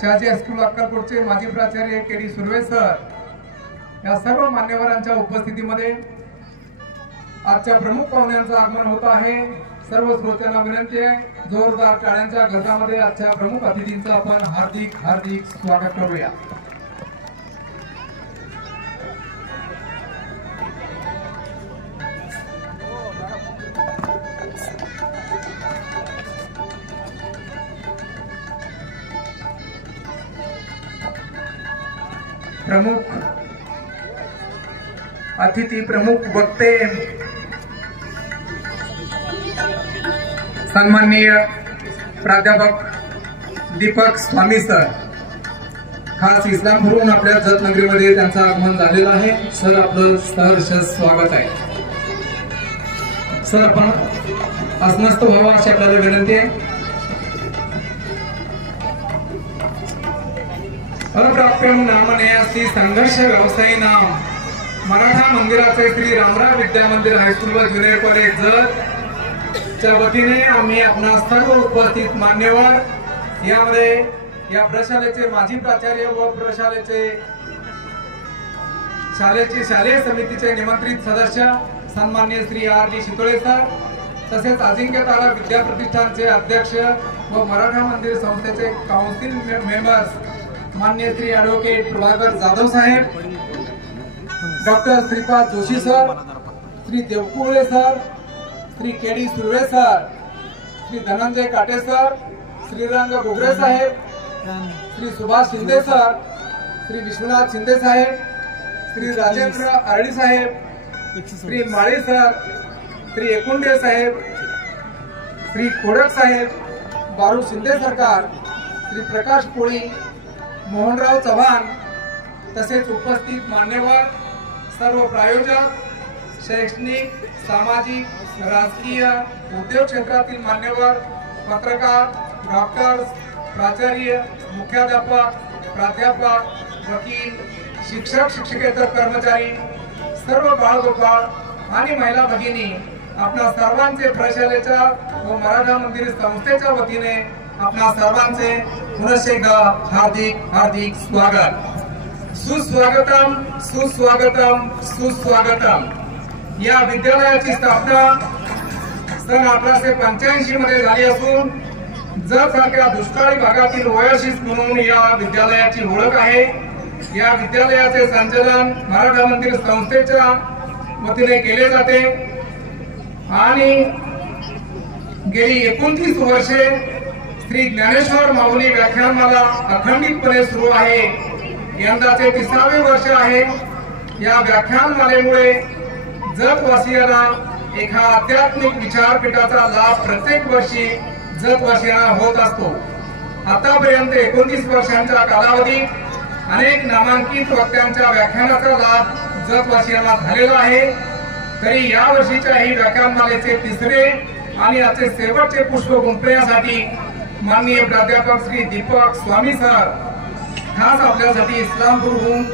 Shaji high school अक्कलकोटचे माजी प्राचार्य KD Surve sir या सर्व मान्यवरांच्या उपस्थितीमध्ये आजच्या प्रमुख पाहुण्यांचं आगमन होत आहे। सर्व श्रोत्यांना विनंती आहे, जोरदार टाळ्यांच्या गजरामध्ये आजच्या प्रमुख अतिथींचं आपण हार्दिक हार्दिक स्वागत करूया। प्रमुख अतिथी, प्रमुख वक्ते सन्माननीय प्राध्यापक दीपक स्वामी सर, खास इस्लामपूरहून आपल्या जतनगरीमध्ये त्यांचं आगमन झालेलं आहे। सर आपलं सहर्ष स्वागत आहे। सर आपण अस्वस्थ व्हावं अशी आपल्याला विनंती आहे। अप्राप्यम नामने असती संघर्ष व्यवसायी नाम मराठा मंदिराचे श्री रामराव विद्या मंदिर हायस्कूल व ज्युनियर कॉलेज जत च्या वतीने आम्ही आपणा सर्व उपस्थित मान्यवर यामध्ये या प्रशालेचे माजी प्राचार्य व प्रशालेचे शालेय समितीचे निमंत्रित सदस्य सन्माननीय श्री R.D. शितोळे सर, तसेच अजिंक्य तारा विद्या प्रतिष्ठानचे अध्यक्ष व मराठा मंदिर संस्थेचे काउन्सिल मेंबर्स माननीय Shri advocate Prabhakar Jadhav saheb, doctor Shripad Joshi sir, Shri Devkule sir, Shri KD Surve sir, Shri Dhananjay Kate sir, Shrirang Gogare saheb, Shri Subhash Shinde sir, Shri Vishwanath Shinde saheb, Shri Rajendra RD saheb, Shri Mali sir, Shri Ekunde saheb, Shri Kodak saheb, Baru Shinde सरकार, श्री प्रकाश कोळी, मोहनराव चव्हाण, तसेच उपस्थित मान्यवर सर्व प्रायोजक, शैक्षणिक, सामाजिक, राजकीय, उद्योग क्षेत्रातील मान्यवर, पत्रकार, डॉक्टर्स, प्राचार्य, मुख्याध्यापक, प्राध्यापक, वकील, शिक्षक, शिक्षकेतर कर्मचारी, सर्व बाळगोपाळ आणि महिला भगिनी, आपल्या सर्वांचे प्रशालेच्या व मराठा मंदिर संस्थेच्या वतीने आपल्या सर्वांचे पुनश्च एकदा हार्दिक हार्दिक स्वागत। सुस्वागतम सुस्वागतम सुस्वागतम। या विद्यालयाची स्थापना सन 1885 मध्ये झाली असून जत सारख्या दुष्काळी भागातील ओएसिस म्हणून या विद्यालयाची ओळख आहे। या विद्यालयाचे संचालन मराठा मंदिर संस्थेच्या वतीने केले जाते आणि गेली 29 वर्षे श्री ज्ञानेश्वर माऊली व्याख्यानमाला अखंडितपणे सुरू आहे। यंदाचे 30वे वर्ष आहे। या व्याख्यानमालेमुळे जतवासियांना एका आध्यात्मिक विचारपीठाचा लाभ प्रत्येक वर्षी जतवासियांना होत असतो। आतापर्यंत 29 वर्षांच्या कालावधीत अनेक नामांकित वक्त्यांच्या व्याख्यानाचा लाभ जतवासियांना झालेला आहे। तरी या वर्षीच्या ही व्याख्यानमालेचे तिसरे आणि आजचे शेवटचे पुष्प गुंफण्यासाठी माननीय प्राध्यापक श्री दीपक स्वामी सर खास आपल्यासाठी इस्लामपूरहून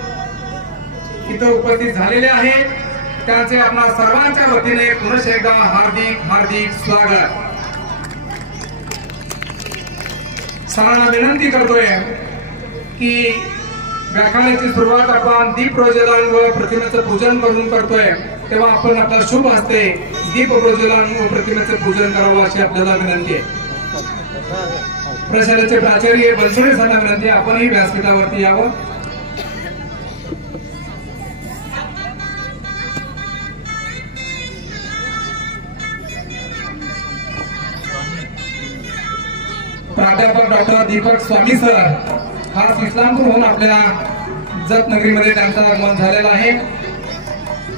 इथं उपस्थित झालेले आहेत। त्यांचे आपल्या सर्वांच्या वतीने पुनश्च एकदा हार्दिक हार्दिक स्वागत। सरांना विनंती करतोय की व्याख्यानाची सुरुवात आपण दीप प्रज्वलन व प्रतिमेचं पूजन करून करतोय, तेव्हा आपण आपल्या शुभ हस्ते दीप प्रज्वलन व प्रतिमेचं पूजन करावं अशी आपल्याला विनंती आहे। प्रशालेचे प्राचार्य बनसोडे सरांना विनंती आहे, आपणही व्यासपीठावरती यावं। प्राध्यापक डॉक्टर दीपक स्वामी सर खास इस्लामपूरहून आपल्या जतनगरीमध्ये त्यांचं आगमन झालेलं आहे।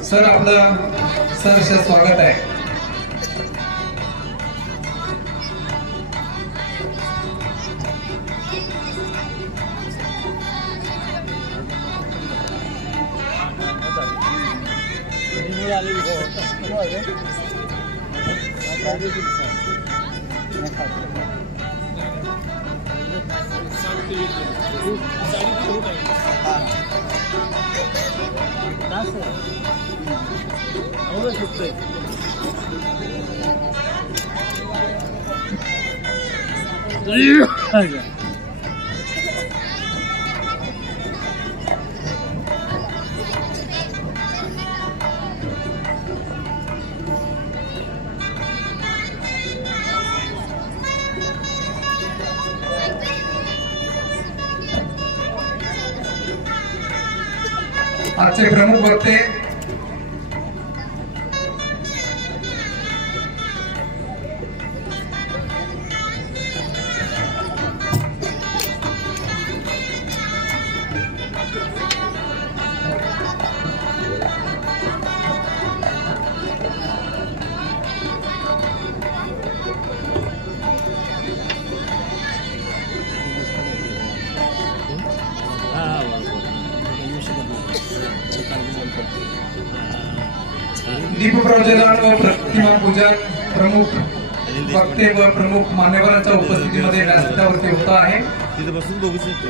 सर आपलं सहर्ष स्वागत आहे। आजचे प्रमुख वक्ते दीप प्रज्वलन व प्रतिमा पूजन प्रमुख वक्ते व प्रमुख मान्यवरांच्या उपस्थितीमध्ये व्यासपीठावरती होत आहे. तिथे बसून बघू शकतो.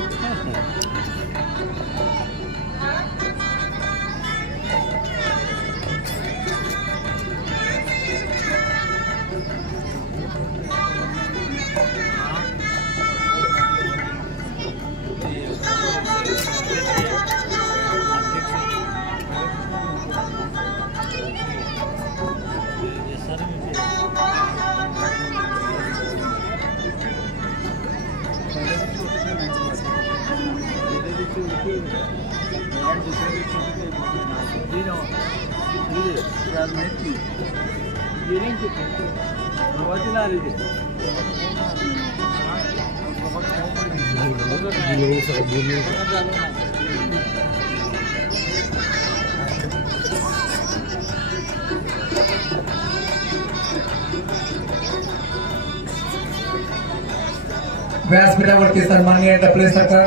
व्यासपीठावरती सन्माननीय टपले सरकार,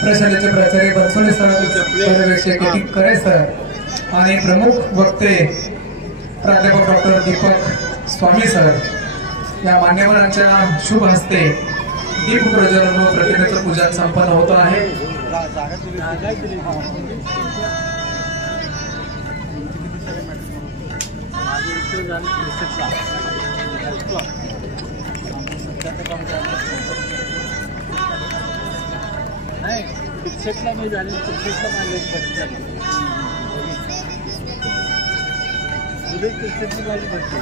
प्रशालेचे प्राचार्य बनसोडे सर, पर्यवेक्षक किती करे सर आणि प्रमुख वक्ते प्राध्यापक डॉक्टर दीपक स्वामी सर या मान्यवरांच्या शुभ हस्ते दीप प्रज्वलन व प्रतिमेचं पूजन संपन्न होत आहे. पिक्चरला मी झाले पिक्चरला माझे बघितलं पिक्चरची माझी बघते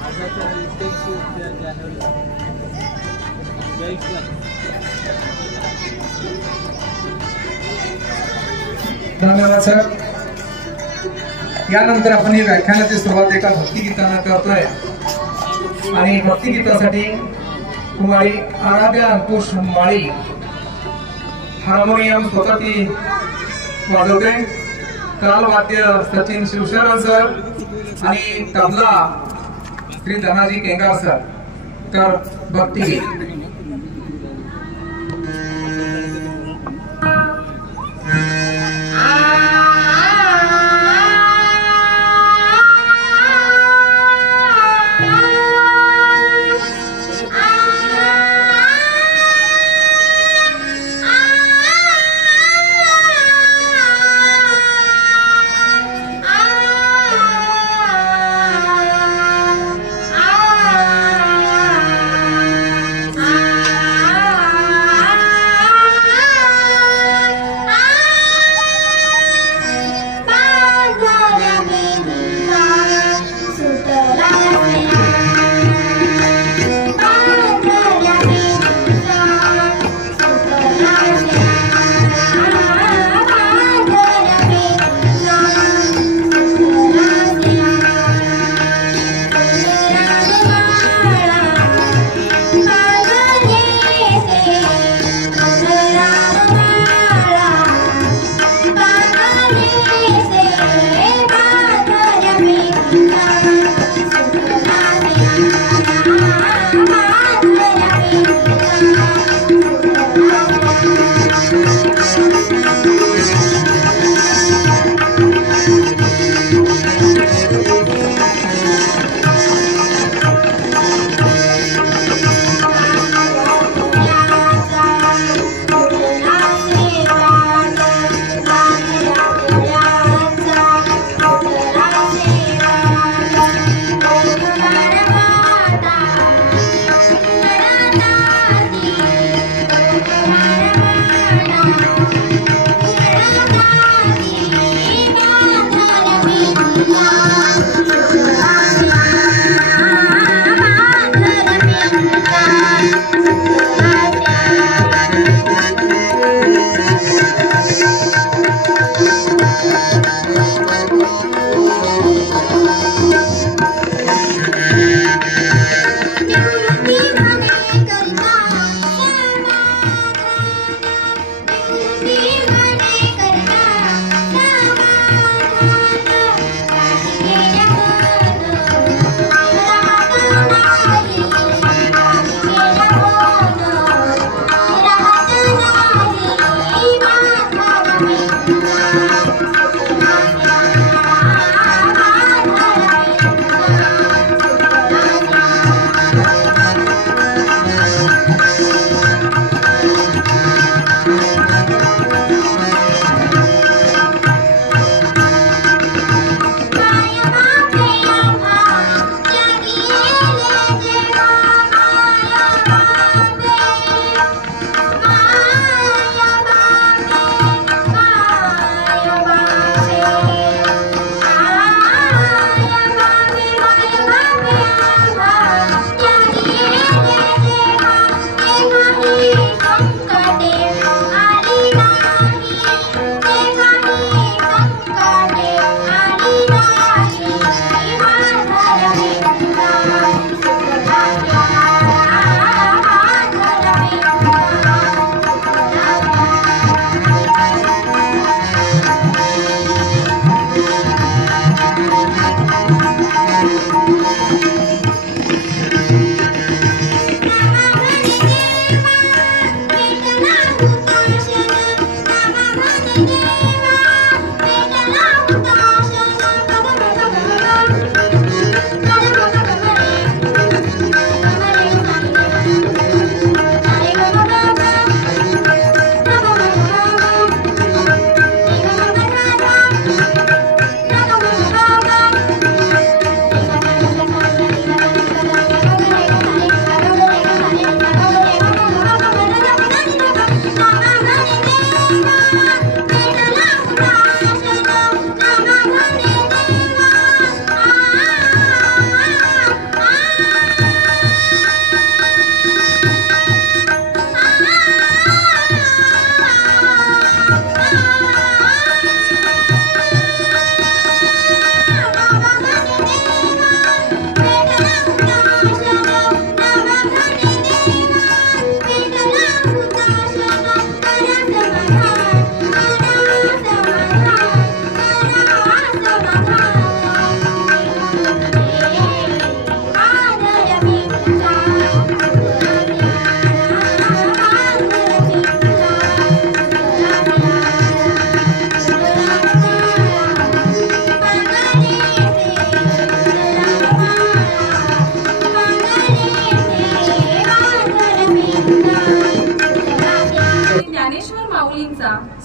माझा तर जानेवारी धन्यवाद सर. यानंतर आपण ही व्याख्यानाची सुरुवात एका भक्तिगीतानं करतोय आणि भक्तिगीतासाठी कुमारी आराध्या अंकुश माळी हार्मोनियम स्वतः ती वाजवते, कालवाद्य सचिन शिवशरण सर आणि तबला श्री धनाजी केंगार सर. तर भक्तिगीत Ah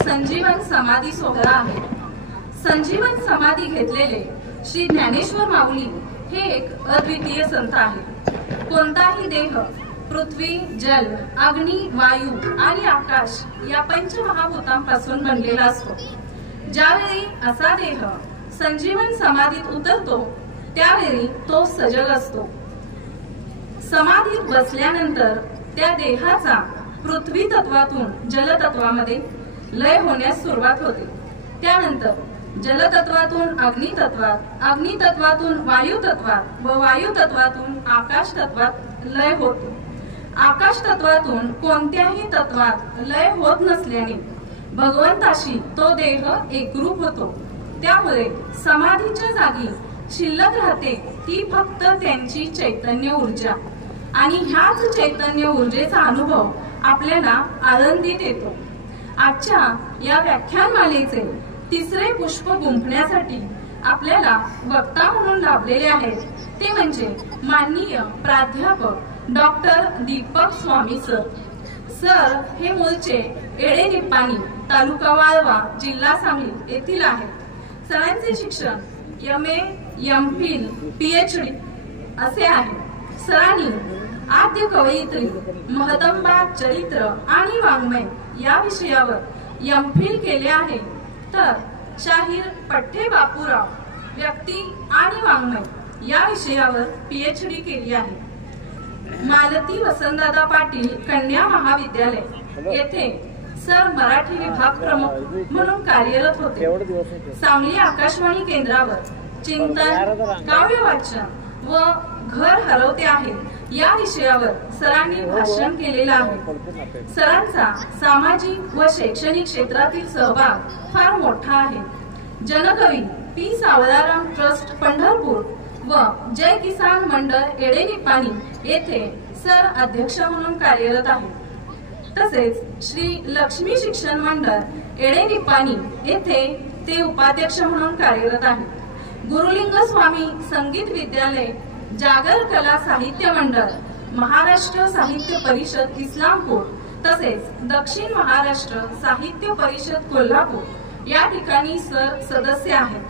संजीवन समाधी सोहळा आहे. संजीवन समाधी घेतलेले श्री ज्ञानेश्वर माऊली हे एक अद्वितीय संत आहेत. कोणताही देह पृथ्वी, जल, अग्नी, वायू आणि आकाश या पंचमहाभूतांपासून बनलेला असतो. ज्यावेळी असा देह संजीवन समाधीत उतरतो त्यावेळी तो सजग असतो. समाधीत बसल्यानंतर त्या देहाचा पृथ्वी तत्वातून जलतत्वामध्ये लय होण्यास सुरुवात होते. त्यानंतर जलतत्वातून अग्नितत्वात, अग्नितत्वातून वायू तत्वात व वायू तत्वातून आकाश तत्वात लय होते. आकाश तत्वातून कोणत्याही तत्वात लय होत नसल्याने भगवंताशी तो देह एकरूप होतो. त्यामुळे समाधीच्या जागी शिल्लक राहते ती फक्त त्यांची चैतन्य ऊर्जा आणि ह्याच चैतन्य ऊर्जेचा अनुभव आपल्याला आनंदीत येतो. आजच्या या व्याख्यानमालेचे तिसरे पुष्प गुंफण्यासाठी आपल्याला वक्ता म्हणून लाभलेले आहेत ते म्हणजे माननीय प्राध्यापक डॉक्टर दीपक स्वामी सर. सर हे मूळचे एडे निप्पाणी, तालुका वाळवा, जिल्हा सांगली येथील आहेत. सरांचे शिक्षण MA, MPhil, PhD असे आहे. सरांनी आद्य कवयित्री, महदंबा, चरित्र आणि वाङ्मय या विषयावर MPhil केले आहे. तर शाहीर पठ्ठे बापूराव, व्यक्ती आणि वाङ्मय या विषयावर PhD केली आहे. मालती वसंतदादा पाटील कन्या महाविद्यालय येथे सर मराठी विभाग प्रमुख म्हणून कार्यरत होते. सांगली आकाशवाणी केंद्रावर चिंतन, काव्य वाचन व घर हरवते आहे या विषयावर सरांनी भाषण केलेलं आहे. सरांचा सामाजिक व शैक्षणिक क्षेत्रातील सहभाग फार मोठा आहे. जनकवी P. सावळाराम ट्रस्ट पंढरपूर व जय किसान मंडळ एडे निप्पाणी येथे सर अध्यक्ष म्हणून कार्यरत आहेत. तसेच श्री लक्ष्मी शिक्षण मंडळ एडे निप्पाणी येथे ते उपाध्यक्ष म्हणून कार्यरत आहेत. गुरुलिंग स्वामी संगीत विद्यालय, जागर कला साहित्य मंडळ, महाराष्ट्र साहित्य परिषद इस्लामपूर तसेच दक्षिण महाराष्ट्र साहित्य परिषद कोल्हापूर या ठिकाणी सर सदस्य आहेत.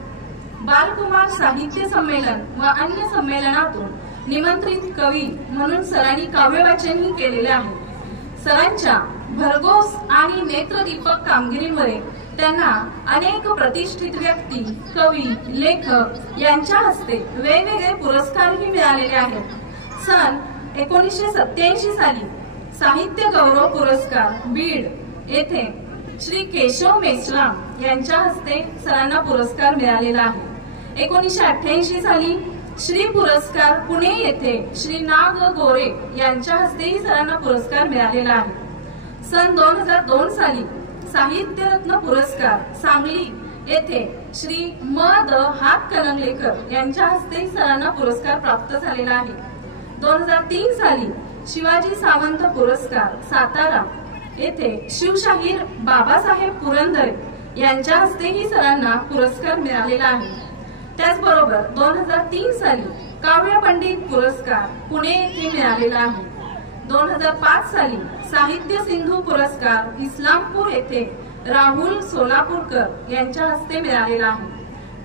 बालकुमार साहित्य संमेलन व अन्य संमेलनातून निमंत्रित कवी म्हणून सरांनी काव्य वाचनही केलेले आहे. सरांच्या भरघोस आणि नेत्रदीपक कामगिरीमुळे त्यांना अनेक प्रतिष्ठित व्यक्ती, कवी, लेखक यांच्या हस्ते वेगवेगळे पुरस्कारही मिळालेले आहेत. सन 1987 साली साहित्य गौरव पुरस्कार बीड येथे श्री केशव मेश्राम यांच्या हस्ते सरांना पुरस्कार मिळालेला आहे. 1988 साली श्री पुरस्कार पुणे येथे श्री नाग गोरे यांच्या हस्तेही सरांना पुरस्कार मिळालेला आहे. सन 2002 साली साहित्यरत्न पुरस्कार सांगली येथे श्री म द हातकणंगलेकर यांच्या हस्ते सरांना पुरस्कार प्राप्त झालेला आहे. 2003 साली शिवाजी सावंत पुरस्कार सातारा येथे शिवशाहीर बाबासाहेब पुरंदरे यांच्या हस्तेही सरांना पुरस्कार मिळालेला आहे. त्याचबरोबर 2003 साली काव्य पंडित पुरस्कार पुणे येथे मिळालेला आहे. 2005 साली साहित्य सिंधू पुरस्कार इस्लामपूर येथे राहुल सोलापूरकर यांच्या हस्ते मिळालेला आहे.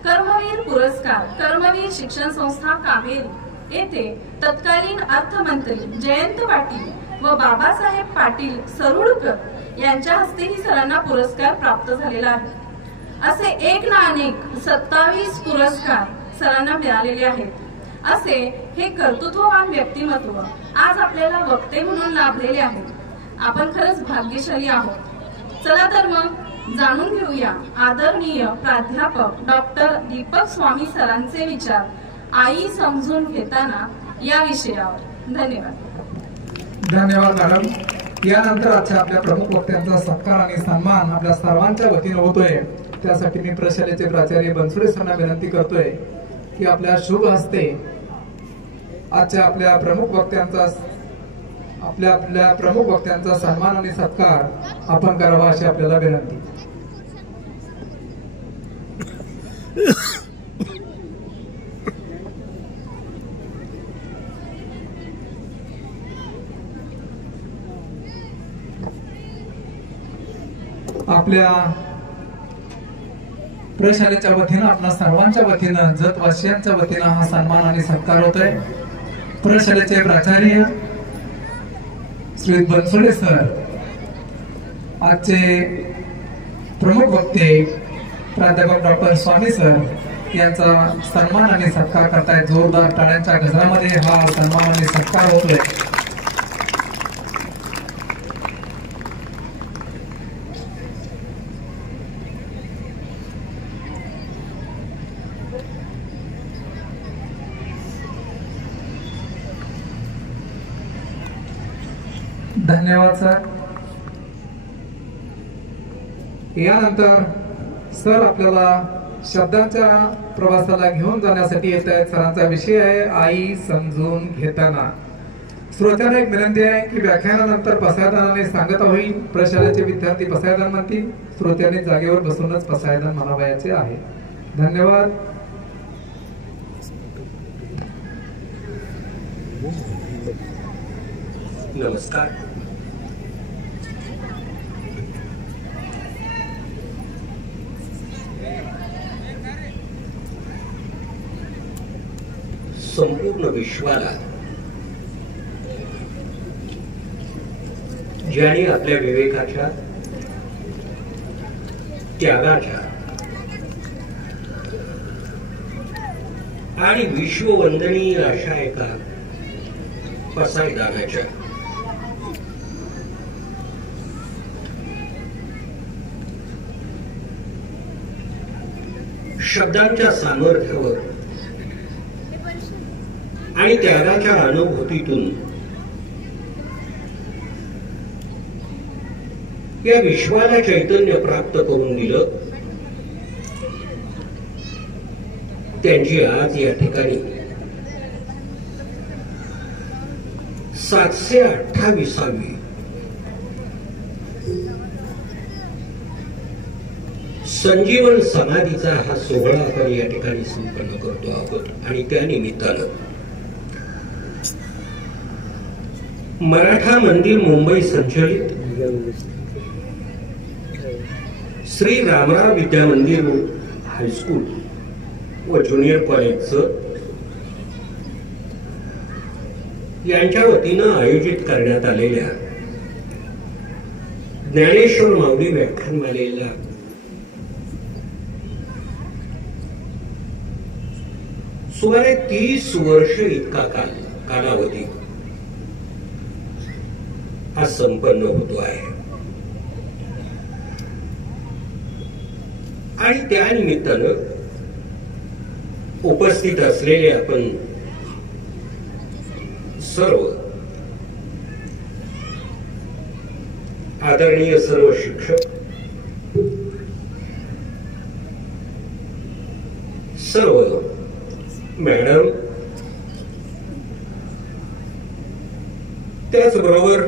कर्मवीर पुरस्कार कर्मवीर शिक्षण संस्था कामेरी येथे तत्कालीन अर्थमंत्री जयंत पाटील व बाबासाहेब पाटील सरुडकर यांच्या हस्तेही सरांना पुरस्कार प्राप्त झालेला आहे. असे एक ना अनेक 27 पुरस्कार सरांना मिळालेले आहेत. असे हे कर्तृत्ववान व्यक्तिमत्व आज आपल्याला वक्ते म्हणून लाभलेले आहेत. आपण खरंच भाग्यशाली आहोत. चला तर मग जाणून घेऊया आदरणीय प्राध्यापक डॉक्टर दीपक स्वामी सरांचे विचार आई समजून घेताना या विषयावर. धन्यवाद. धन्यवाद मॅडम. यानंतर आजच्या आपल्या प्रमुख वक्त्यांचा सत्कार आणि सन्मान आपल्या सर्वांच्या वतीने होतोय. त्यासाठी मी प्रशालेचे प्राचार्य बनसुडे सरांना विनंती करतोय की आपल्या शुभ हस्ते आजच्या आपल्या प्रमुख वक्त्यांचा सन्मान आणि सत्कार आपण करावा अशी आपल्याला विनंती. आपल्या प्रशालेच्या वतीनं आपल्या सर्वांच्या वतीनं जतवासियांच्या वतीनं हा सन्मान आणि सत्कार होतोय। प्रशालेचे प्राचार्य श्री बनसोडे सर, आजचे प्रमुख वक्ते प्राध्यापक डॉक्टर स्वामी सर यांचा सन्मान आणि सत्कार करताय। जोरदार टाळ्यांच्या गजरामध्ये हा सन्मान आणि सत्कार होतोय। धन्यवाद सर। यानंतर सर आपल्याला शब्दांच्या प्रवासाला घेऊन जाण्यासाठी येत आहेत। सरांचा विषय आहे आई समजून घेताना। श्रोत्यांना एक विनंती आहे की व्याख्यानानंतर पसायदानाने सांगता होईल। प्रशालेचे विद्यार्थी पसायदान म्हणतील, श्रोत्यांनी जागेवर बसूनच पसायदान म्हणावयाचे आहे। धन्यवाद। नमस्कार। संपूर्ण विश्वाला ज्याने आपल्या विवेकाच्या, त्यागाच्या आणि विश्ववंदनीय अशा एका पसायदानाच्या शब्दांच्या सामर्थ्यावर आणि त्यागाच्या अनुभूतीतून या विश्वाला चैतन्य प्राप्त करून दिलं, त्यांची आज या ठिकाणी 728वी संजीवन समाधीचा हा सोहळा आपण या ठिकाणी संपन्न करतो आहोत। आणि त्या निमित्तानं मराठा मंदिर मुंबई संचलित श्री रामराव विद्या मंदिर हायस्कूल व ज्युनियर कॉलेजचं यांच्या वतीनं आयोजित करण्यात आलेल्या ज्ञानेश्वर माऊली व्याख्यानमालेला सुमारे 30 वर्ष इतका कालावधी हा संपन्न होतो आहे। आणि त्या निमित्तानं उपस्थित असलेले आपण सर्व आदरणीय सर्व शिक्षक, सर्व मॅडम, त्याचबरोबर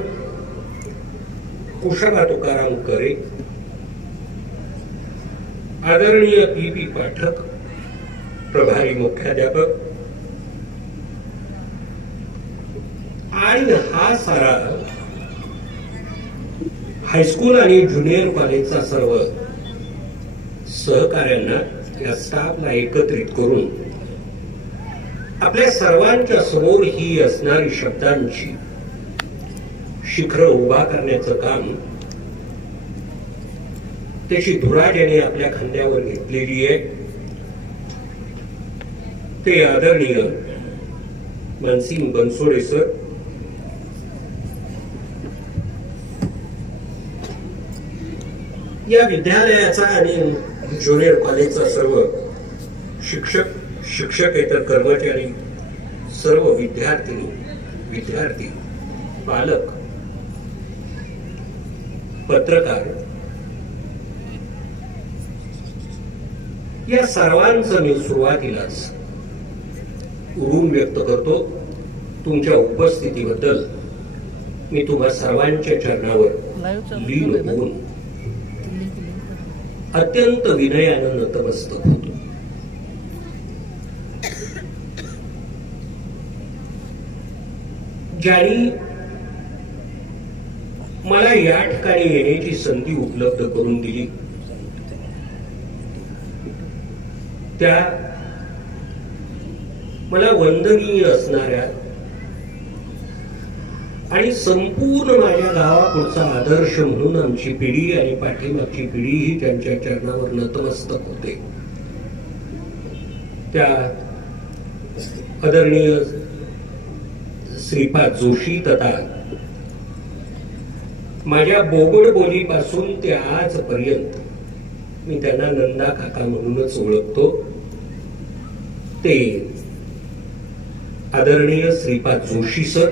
कुशला तुकाराम करे, आदरणीय पी पाठक, प्रभारी मुख्याध्यापक आणि हा सारा हायस्कूल आणि ज्युनियर कॉलेजचा सर्व सहकार्यांना, या स्टाफला एकत्रित करून आपल्या सर्वांच्या समोर ही असणारी शब्दांची शिखर उभा करण्याचं काम, त्याची धुरा ज्याने आपल्या खांद्यावर घेतलेली आहे ते आदरणीय मानसिंग बनसोडे सर, या विद्यालयाचा आणि ज्युनियर कॉलेजचा सर्व शिक्षक, शिक्षकेतर कर्मचारी, सर्व विद्यार्थी, पालक, पत्रकार, या सर्वांचं मी सुरुवातीलाच ऋण व्यक्त करतो। तुमच्या उपस्थितीबद्दल मी तुम्हा सर्वांच्या चरणावर लीन होऊन अत्यंत विनयानं नतमस्तक होतो। ज्यांनी मला या ठिकाणी येण्याची संधी उपलब्ध करून दिली त्या मला वंदनीय असणाऱ्या आणि संपूर्ण माझ्या गावापुढचा आदर्श म्हणून आमची पिढी आणि पाठीमागची पिढी ही त्यांच्या चरणावर नतमस्तक होते त्या आदरणीय श्रीपाद जोशी तथा माझ्या बोबड बोलीपासून ते आजपर्यंत मी त्यांना नंदा काका म्हणूनच ओळखतो ते आदरणीय श्रीपाद जोशी सर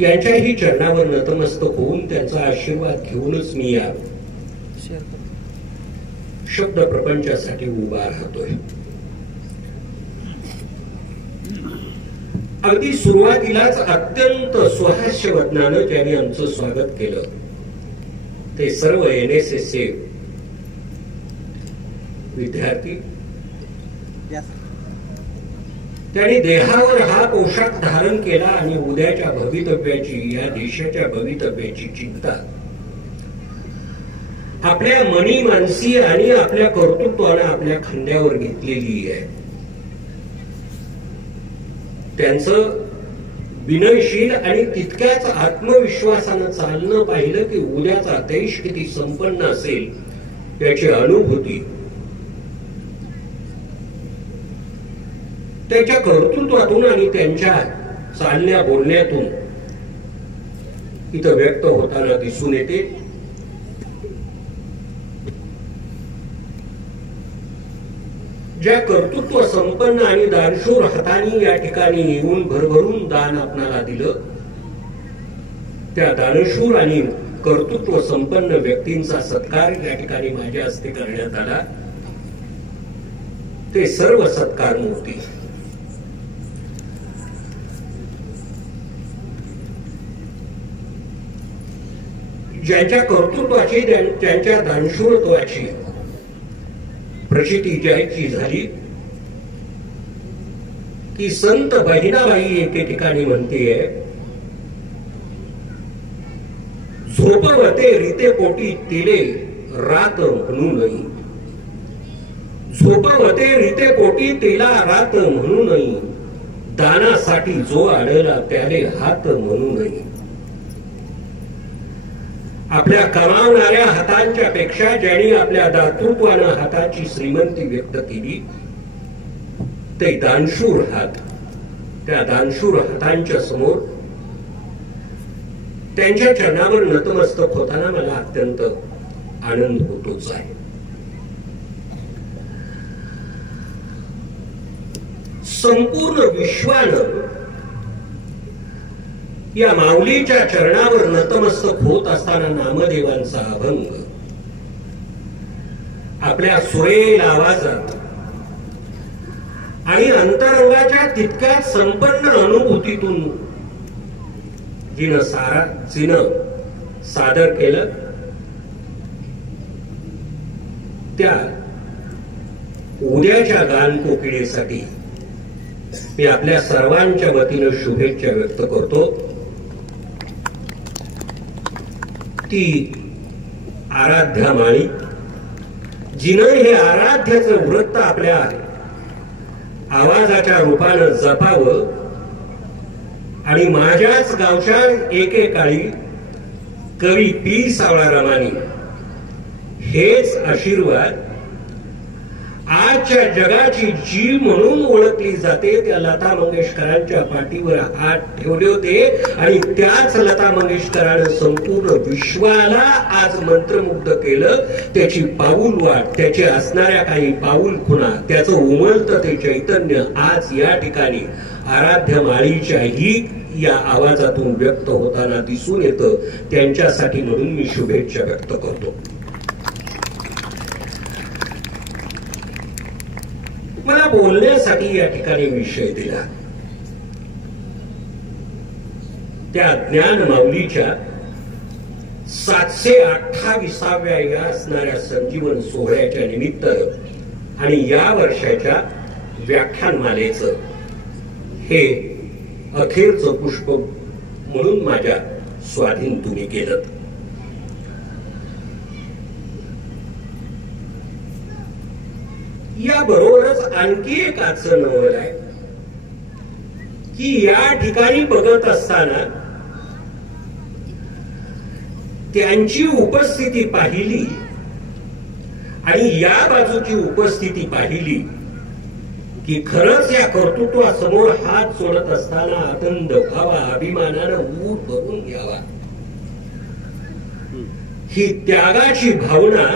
यांच्याही चरणावर नतमस्तक होऊन त्यांचा आशीर्वाद घेऊनच मी या शब्द प्रपंचासाठी उभा राहतोय. अगदी सुरुवातीलाच अत्यंत सुहास्य वदनानं ज्यांनी आमचं स्वागत केलं ते सर्व NSSचे विद्यार्थी. त्यांनी देहावर हा पोशाख धारण केला आणि उद्याच्या भवितव्याची या देशाच्या भवितव्याची चिंता आपल्या मनी मानसी आणि आपल्या कर्तृत्वानं आपल्या खांद्यावर घेतलेली आहे. त्यांचं विनयशील आणि तितक्याच आत्मविश्वासानं चालणं पाहिलं की उद्याचा देश किती संपन्न असेल याची अनुभूती त्यांच्या कर्तृत्वातून आणि त्यांच्या चालण्या बोलण्यातून इथं व्यक्त होताना दिसून येते. ज्या कर्तृत्व संपन्न आणि दानशूर हातांनी या ठिकाणी येऊन भरभरून दान आपणाला दिलं त्या दानशूर आणि कर्तृत्व संपन्न व्यक्तींचा सत्कार या ठिकाणी माझ्या हस्ते करण्यात आला. ते सर्व सत्कार मूर्ती ज्यांच्या कर्तृत्वाची त्यांच्या दानशूरत्वाची प्रचिती ज्याची झाली की संत बहिणाबाई एके ठिकाणी म्हणतेय झोपवते रीते पोटी तिले रात म्हणू नये. झोपवते रीते पोटी तिला रात म्हणू नये. दानासाठी जो आडला त्याले हात म्हणू नये. आपल्या कमावणाऱ्या हातांच्या पेक्षा ज्यांनी आपल्या दातृत्वानं हाताची श्रीमंती व्यक्त केली ते दानशूर हात. त्या दानशूर हातांच्या समोर त्यांच्या चरणावर नतमस्तक होताना मला अत्यंत आनंद होतोच आहे. संपूर्ण विश्वानं या माऊलीच्या चरणावर नतमस्तक होत असताना नामदेवांचा अभंग आपल्या सुरेल आवाजात आणि अंतरंगाच्या तितक्याच संपन्न अनुभूतीतून जिनं सादर केलं त्या उद्याच्या गान कोकिळेसाठी मी आपल्या सर्वांच्या वतीनं शुभेच्छा व्यक्त करतो. ती आराध्या माळी जिनं हे आराध्याचं वृत्त आपल्या आवाजाच्या रूपानं जपावं आणि माझ्याच गावच्या एकेकाळी कवी पी सावळारामांनी हेच आशीर्वाद आजच्या जगाची जी म्हणून ओळखली जाते त्या लता मंगेशकरांच्या पाठीवर हात ठेवले होते आणि त्याच लता मंगेशकरांनं संपूर्ण विश्वाला आज मंत्रमुग्ध केलं. त्याची पाऊल वाट त्याचे असणाऱ्या काही पाऊल खुणा त्याचं उमलतं ते चैतन्य आज या ठिकाणी आराध्य माळीच्याही या आवाजातून व्यक्त होताना दिसून येतं. त्यांच्यासाठी म्हणून मी शुभेच्छा व्यक्त करतो. मला बोलण्यासाठी या ठिकाणी विषय दिला त्या ज्ञान माऊलीच्या 728व्या या असणाऱ्या संजीवन सोहळ्याच्या निमित्त आणि या वर्षाच्या व्याख्यानमालेचं हे अखेरचं पुष्प म्हणून माझ्या स्वाधीन तुम्ही केलं. या बरोबरच आणखी एक आजचं नवल आहे की या ठिकाणी बघत असताना त्यांची उपस्थिती पाहिली आणि या बाजूची उपस्थिती पाहिली की खरंच या कर्तृत्वासमोर हात सोडत असताना आनंद व्हावा, अभिमानानं ऊट भरून घ्यावा. ही त्यागाची भावना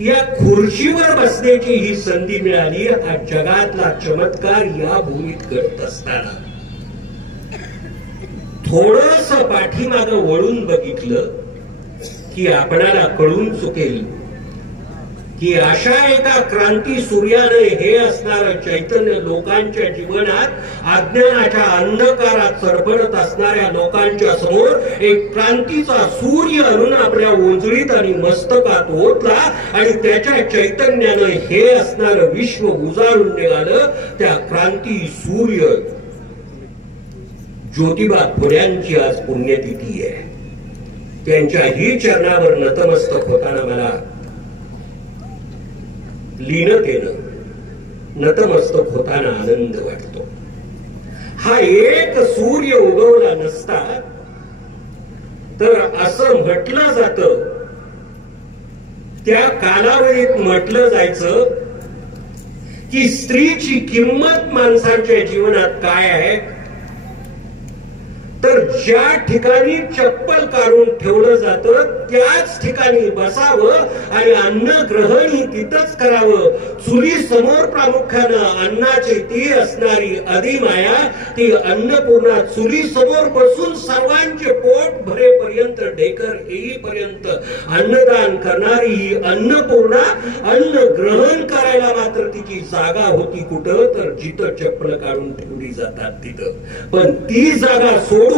या खुर्चीवर बसण्याची ही संधी मिळाली. हा जगातला चमत्कार या भूमीत घडत असताना थोडस पाठीमागं वळून बघितलं की आपणाला कळून चुकेल की अशा एका क्रांती सूर्याने हे असणारं चैतन्य लोकांच्या जीवनात अज्ञानाच्या अंधकारात चडपडत असणाऱ्या लोकांच्या समोर एक क्रांतीचा सूर्य आणून आपल्या ओंजळीत आणि मस्तकात ओतला आणि त्याच्या चैतन्यानं हे असणारं विश्व उजाळून निघालं. त्या क्रांती सूर्य ज्योतिबा फुल्यांची आज पुण्यतिथी आहे. त्यांच्याही चरणावर नतमस्तक होताना मला लीनतेनं नतमस्तक होताना आनंद वाटतो. हा एक सूर्य उगवला नसता तर असं म्हटलं जातं, त्या कालावधीत म्हटलं जायचं की स्त्रीची किंमत माणसांच्या जीवनात काय आहे तर ज्या ठिकाणी चप्पल काढून ठेवलं जातं त्याच ठिकाणी बसावं आणि अन्न ग्रहण तिथंच करावं. चुली समोर प्रामुख्यानं अन्नाची ती असणारी अधिमाया, ती अन्नपूर्णा चुली समोर बसून सर्वांचे पोट भरेपर्यंत ढेकर येईपर्यंत अन्नदान करणारी ही अन्नपूर्णा अन्न ग्रहण करायला मात्र तिची जागा होती कुठं तर जिथं चप्पल काढून ठेवली जातात तिथं. पण ती जागा सोडून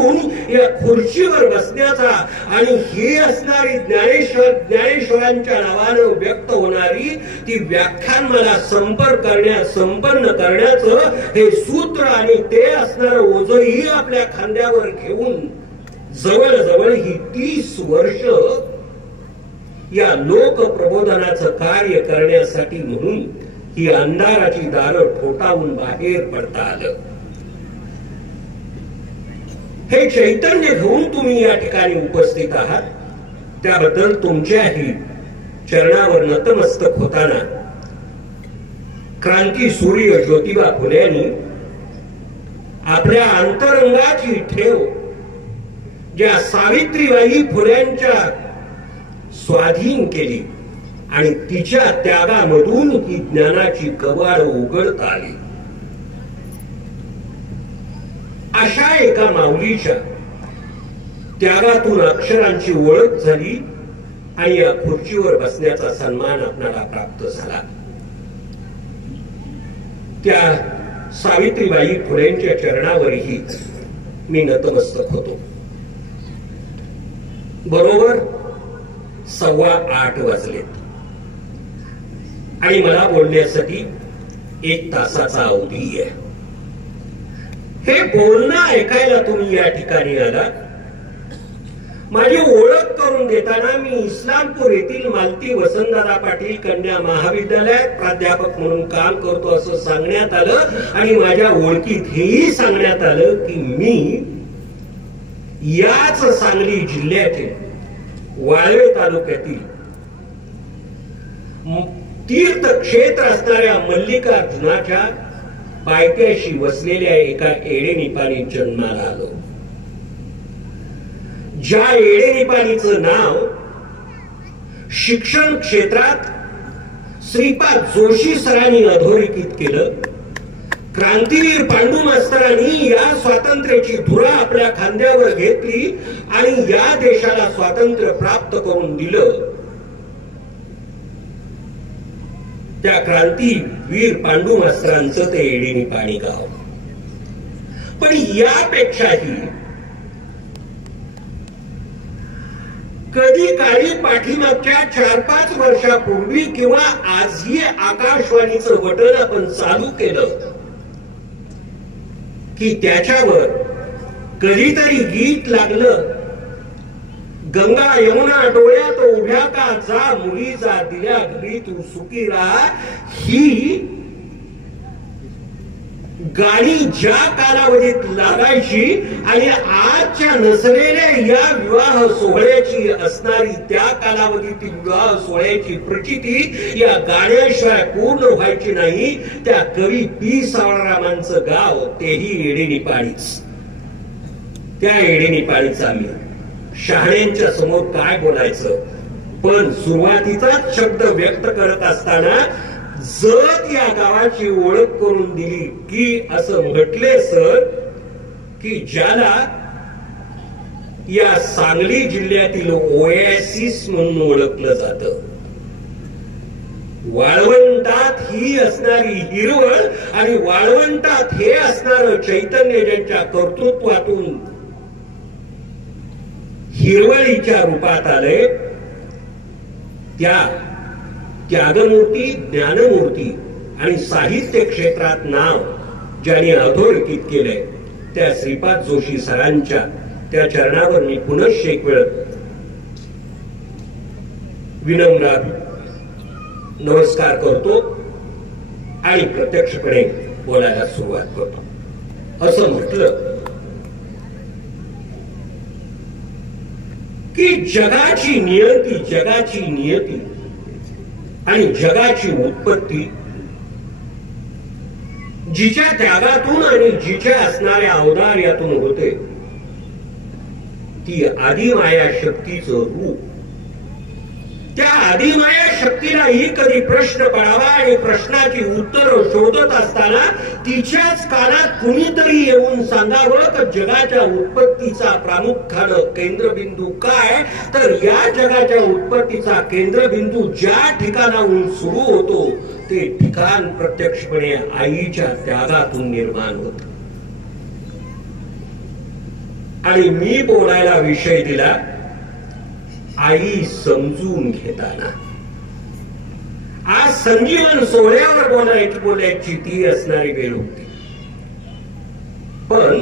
या खुर्चीवर बसण्याचा आणि हे असणारी ज्ञानेश्वरांच्या नावानं व्यक्त होणारी ती व्याख्यान मला संपन्न करण्याचं हे सूत्र आणि ते असणारं ओझही आपल्या खांद्यावर घेऊन जवळजवळ ही 30 वर्ष या लोक प्रबोधनाचं कार्य करण्यासाठी म्हणून ही अंधाराची दारं ठोठावून बाहेर पडता आलं. हे चैतन्य घेऊन तुम्ही या ठिकाणी उपस्थित आहात त्याबद्दल तुमच्याही चरणावर नतमस्तक होताना क्रांती सूर्य ज्योतिबा फुल्यांनी आपल्या अंतरंगाची ठेव ज्या सावित्रीबाई फुल्यांच्या स्वाधीन केली आणि तिच्या त्यागामधून ही ज्ञानाची कवाड उघडता आली. अशा एका माऊलीच्या त्यागातून अक्षरांची ओळख झाली आणि या खुर्चीवर बसण्याचा सन्मान आपल्याला प्राप्त झाला. त्या सावित्रीबाई फुलेंच्या चरणावरही मी नतमस्तक होतो. बरोबर 8:15 वाजलेत आणि मला बोलण्यासाठी 1 तासाचा अवधी आहे. हे बोलणं ऐकायला तुम्ही या ठिकाणी आला. माझी ओळख करून देताना मी इस्लामपूर येथील मालती वसंतदादा पाटील कन्या महाविद्यालयात प्राध्यापक म्हणून काम करतो असं सांगण्यात आलं आणि माझ्या ओळखीत हेही सांगण्यात आलं की मी याच सांगली जिल्ह्यातील वाळवे तालुक्यातील तीर्थक्षेत्र असणाऱ्या मल्लिकार्जुनाच्या पायथ्याशी वसलेल्या एका एडेनिपाणी जन्माला आलो. ज्या एडेनिपाणीचं नाव शिक्षण क्षेत्रात श्रीपाद जोशी सरांनी अधोरेखित केलं. क्रांतीवीर पांडू मास्तरांनी या स्वातंत्र्याची धुरा आपल्या खांद्यावर घेतली आणि या देशाला स्वातंत्र्य प्राप्त करून दिलं. त्या क्रांतीवीर पांडू मास्तरांचं ते एडेनिपाणी गाव. पण यापेक्षाही कधी काळी पाठीमागच्या 4-5 वर्षापूर्वी किंवा आजही आकाशवाणीचं बटन आपण चालू केलं की त्याच्यावर कधीतरी गीत लागलं, गंगा यमुना डोळ्यात उभ्या का जा मुलीचा दिल्या घरी तू सुखी राहा, ही गाणी ज्या कालावधीत लागायची आणि आजच्या नसलेल्या या विवाह सोहळ्याची असणारी त्या कालावधीतील विवाह सोहळ्याची प्रचिती या गाण्याशिवाय पूर्ण व्हायची नाही. त्या कवी पी सावळरामांचं गाव तेही येडेनिपाळीच. त्या येडेनिपाळीचा मी शहाण्यांच्या समोर काय बोलायचं, पण सुरुवातीचाच शब्द व्यक्त करत असताना जत या गावाची ओळख करून दिली की असं म्हटले सर की ज्याला या सांगली जिल्ह्यातील ओएसिस म्हणून ओळखलं जातं. वाळवंटात ही असणारी हिरवळ आणि वाळवंटात हे असणार चैतन्य ज्यांच्या कर्तृत्वातून हिरवळीच्या रूपात आले, त्या त्यागमूर्ती, ज्ञानमूर्ती आणि साहित्य क्षेत्रात नाव ज्यांनी अधोरेखित केलंय त्या श्रीपाद जोशी सरांच्या त्या चरणावर मी पुनश्च एक वेळ विनम्र नमस्कार करतो आणि प्रत्यक्षपणे बोलायला सुरुवात करतो. असं म्हटलं की जगाची नियती आणि जगाची उत्पत्ती जिच्या त्यागातून आणि जिच्या असणाऱ्या औदार्यातून होते, ती आदिमाया शक्तीचं रूप. त्या आदिमाया शक्तीलाही कधी प्रश्न पडावा आणि प्रश्नाची उत्तरं शोधत असताना तिच्याच कानात कुणीतरी येऊन सांगावं की जगाच्या उत्पत्तीचा प्रामुख्यानं केंद्रबिंदू काय, तर या जगाच्या उत्पत्तीचा केंद्रबिंदू ज्या ठिकाणाहून सुरू होतो ते ठिकाण प्रत्यक्षपणे आईच्या त्यागातून निर्माण होत. आणि मी बोलायला विषय दिला आई समजून घेताना. आज संजीवन सोहळ्यावर बोलायची ती असणारी वेळ होती, पण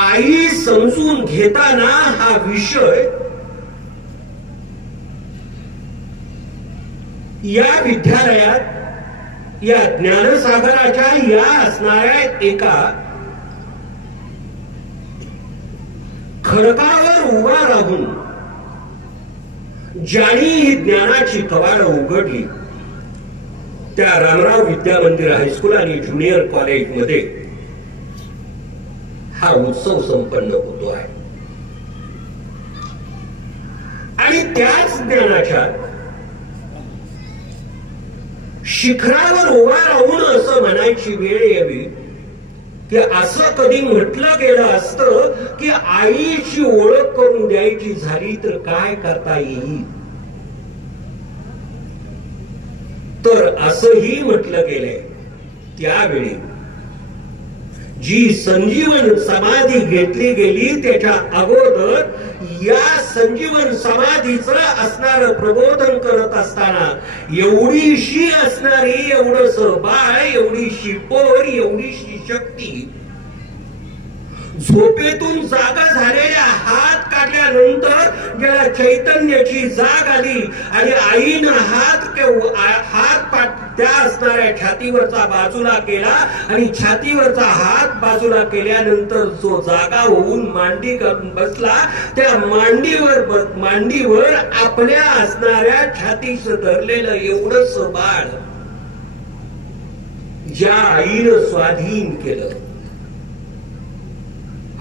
आई समजून घेताना हा विषय या विद्यालयात या ज्ञानसागराच्या या असणाऱ्या एका खडकावर उभा राहून ज्यांनी ही ज्ञानाची कवाडं उघडली त्या रामराव विद्या मंदिर हायस्कूल आणि ज्युनियर कॉलेज मध्ये हा उत्सव संपन्न होतो आहे. आणि त्याच ज्ञानाच्या शिखरावर उभा राहून असं म्हणायची वेळ यावी की असं कधी म्हटलं गेलं असतं की आईची ओळख करून द्यायची झाली तर काय करता येईल, तर असंही म्हटलं गेलंय. त्यावेळी जी संजीवन समाधी घेतली गेली त्याच्या अगोदर या संजीवन समाधीचं असणारं प्रबोधन करत असताना एवढीशी असणारी एवढंस बाळ, एवढीशी पोर, एवढीशी शक्ती झोपेतून जागा झालेल्या हात काढल्यानंतर ज्याला चैतन्याची जाग आली आणि आईनं हात त्या असणाऱ्या छातीवरचा बाजूला केला आणि छातीवरचा हात बाजूला केल्यानंतर जो जागा होऊन मांडी करून बसला, त्या मांडीवर आपल्या असणाऱ्या छातीस धरलेलं एवढंच बाळ ज्या आईनं स्वाधीन केलं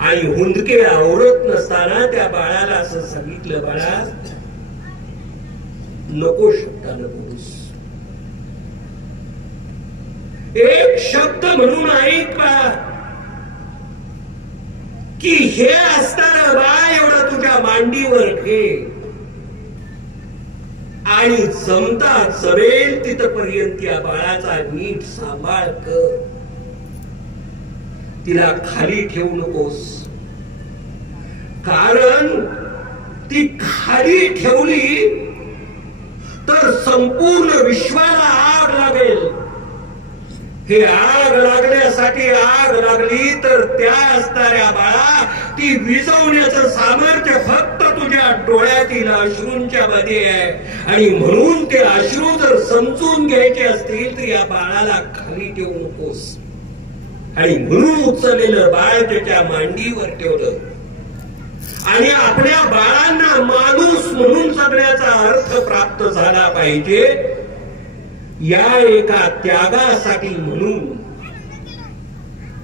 आणि हुंदके आवडत नसताना त्या बाळाला असं सांगितलं, बाळा नको शब्दानं बोलूस, एक शब्द म्हणून ऐक बाळा की हे असताना बाळ एवढं तुझ्या मांडीवर घे आणि जमता जमेल तिथपर्यंत या बाळाचा नीट सांभाळ कर, तिला खाली ठेवू नकोस, कारण ती खाली ठेवली तर संपूर्ण विश्वाला आग लागेल. हे आग लागण्यासाठी आग लागली तर त्या असणाऱ्या बाळा ती विझवण्याचं सामर्थ्य फक्त तुझ्या डोळ्यातील अश्रूंच्या मध्ये आहे. आणि म्हणून ते अश्रू जर समजून घ्यायचे असतील तर या बाळाला खाली ठेवू नकोस. आणि म्हणून उचललेलं बाळ त्याच्या मांडीवर ठेवलं. आणि आपल्या बाळांना माणूस म्हणून जगण्याचा अर्थ प्राप्त झाला पाहिजे या एका त्यागासाठी म्हणून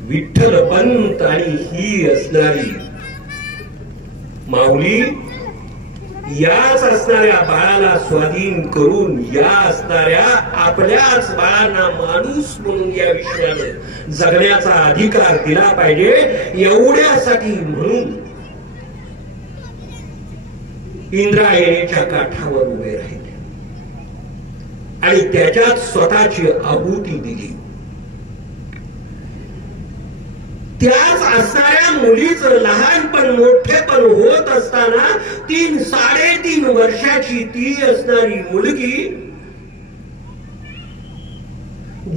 विठ्ठल पंत आणि ही असणारी माऊली याच असणाऱ्या बाळाला स्वाधीन करून या असणाऱ्या आपल्याच बाळांना माणूस म्हणून या विश्वाने जगण्याचा अधिकार दिला पाहिजे एवढ्यासाठी म्हणून इंद्रायणीच्या काठावर उभे राहिले आणि त्याच्यात स्वतःची आहुती दिली. त्याच असणाऱ्या मुलीचं लहानपण मोठेपण होत असताना 3-3.5 वर्षाची ती असणारी मुलगी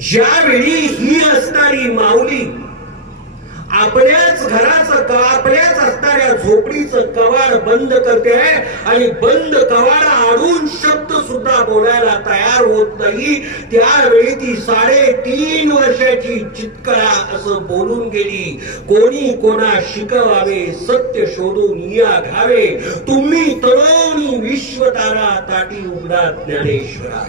ज्यावेळी ही असणारी माऊली आपल्याच घराचं आपल्याच असणाऱ्या झोपडीचं कवाड बंद करते आणि बंद कवाड आडून शब्द सुद्धा बोलायला तयार होत नाही त्यावेळी ती 3.5 वर्षाची चितकळा असं बोलून गेली. कोणी कोणा शिकवावे सत्य शोधून या घावे तुम्ही तळोनी विश्वतारा ताटी उघडा ज्ञानेश्वरा.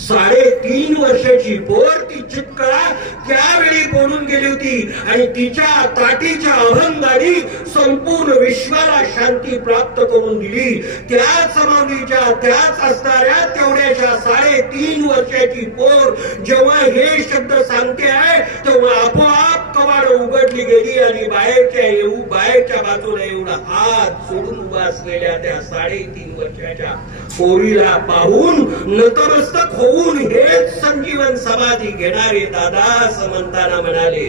3.5 वर्षाची पोर ती चितकळा त्यावेळी बोलून गेली होती आणि तिच्या ताटीच्या अभंगाने संपूर्ण विश्वाला शांती प्राप्त करून दिली. त्याच माऊलीच्या त्याच असणाऱ्या तेवढ्याच्या 3.5 वर्षाची पोर जेव्हा हे शब्द सांगते आहे तेव्हा आपोआप कवाड उघडली गेली आणि बाहेरच्या बाजूला एवढा हात सोडून उभा असलेल्या त्या 3.5 वर्षाच्या पोरीला पाहून नतमस्तक होऊन हेच संजीवन समाधी घेणारे दादा असं म्हणताना म्हणाले,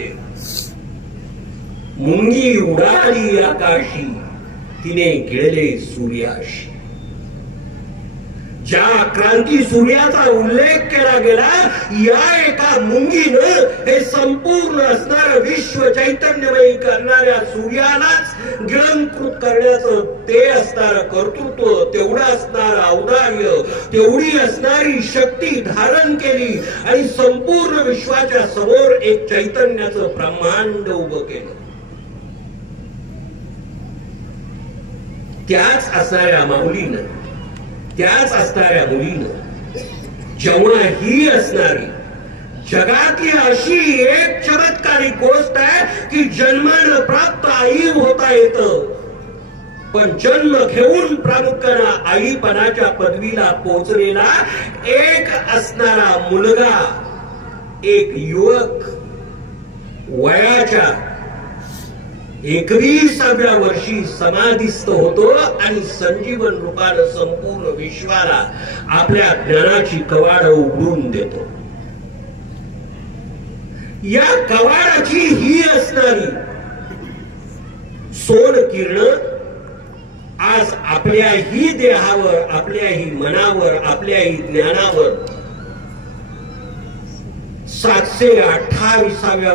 मुंगी उडाली आकाशी तिने गिळले सूर्याशी. ज्या क्रांती सूर्याचा उल्लेख केला गेला या एका मुंगीनं हे संपूर्ण असणारं विश्व चैतन्यमयी करणाऱ्या सूर्यालाच गिळंकृत करण्याचं ते असणारं कर्तृत्व तेवढं असणारं औदार्य तेवढी असणारी शक्ती धारण केली आणि संपूर्ण विश्वाच्या समोर एक चैतन्याचं ब्रह्मांड उभं केलं. त्याच असणाऱ्या माऊलीनं त्याच असणाऱ्या मुलीनं जेव्हा ही असणारी जगातली अशी एक चमत्कारिक गोष्ट आहे की जन्मानं प्राप्त आई होता येतं पण जन्म घेऊन प्रामुख्यानं आईपणाच्या पदवीला पोहोचलेला एक असणारा मुलगा एक युवक वयाच्या 21व्या वर्षी समाधीस्थ होतो आणि संजीवन रूपानं संपूर्ण विश्वाला आपल्या ज्ञानाची कवाड उघडून देतो. या कवाडाची ही असणारी सोन किरण आज आपल्याही देहावर आपल्याही मनावर आपल्याही ज्ञानावर 728व्या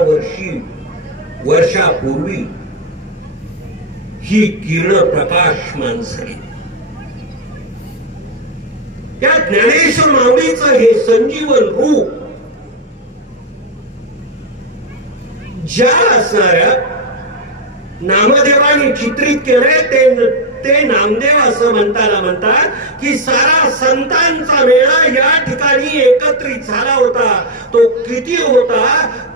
वर्षापूर्वी ही किरण प्रकाशमान झाली. त्या ज्ञानेश्वर माऊलीचं हे संजीवन रूप ज्या असणाऱ्या नामदेवाने चित्रित केलंय ते नामदेव असं म्हणतात की सारा संतांचा मेळा या ठिकाणी एकत्रित झाला होता. तो किती होता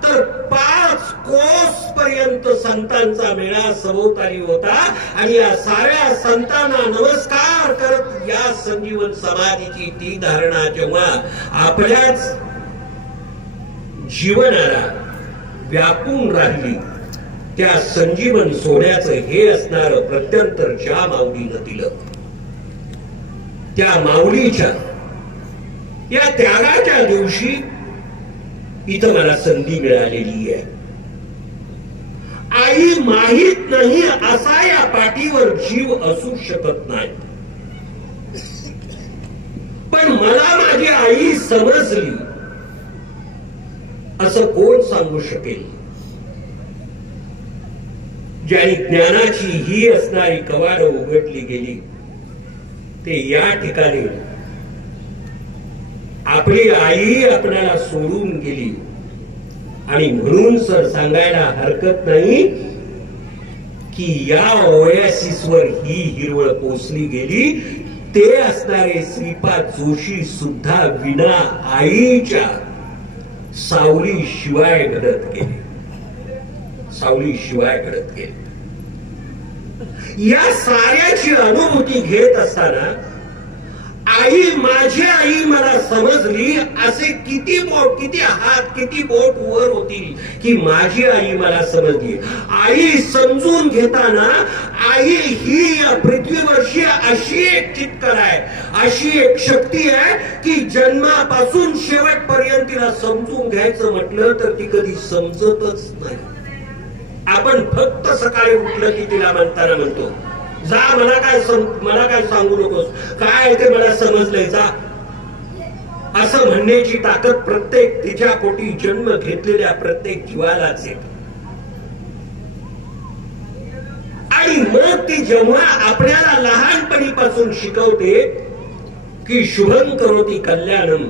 तर 5 कोस पर्यंत संतांचा मेळा सभोवताली होता आणि या साऱ्या संतांना नमस्कार करत या संजीवन समाधीची ती धारणा जेव्हा आपल्याच जीवनाला व्यापून राहिली त्या संजीवन सोहळ्याचं हे असणारं प्रत्यंतर ज्या माऊलीनं दिलं त्या माऊलीच्या या त्यागाच्या दिवशी इथं मला संधी मिळालेली आहे. आई माहीत नाही असा या पाठीवर जीव असू शकत नाही पण मला माझी आई समजली असं कोण सांगू शकेल? ज्याने ज्ञानाची ही असणारी कवाडं उघडली गेली ते या ठिकाणी आपली आई आपल्याला सोडून गेली आणि म्हणून सर सांगायला हरकत नाही की या ओएसिसवर ही हिरवळ पोचली गेली. ते असणारे श्रीपाद जोशी सुद्धा विना आईच्या सावली शिवाय घडत गेले, सावली शिवाय घडत गेले. या साऱ्याची अनुभूती घेत असताना आई, माझी आई मला समजली असे किती हात किती बोट वर होतील की माझी आई मला समजली. आई समजून घेताना आई ही या पृथ्वीवरची अशी एक चित्कळ आहे, अशी एक शक्ती आहे की जन्मापासून शेवटपर्यंत तिला समजून घ्यायचं म्हटलं तर ती कधी समजतच नाही. आपण फक्त सकाळी उठलं की तिला म्हणताना म्हणतो जा, मला काय सांगू नकोस, काय ते मला समजलंय, जा. असं म्हणण्याची ताकद प्रत्येक तिच्या पोटी जन्म घेतलेल्या प्रत्येक जीवालाच येते. आणि मग ती जेव्हा आपल्याला लहानपणीपासून शिकवते की शुभं करोति कल्याणम,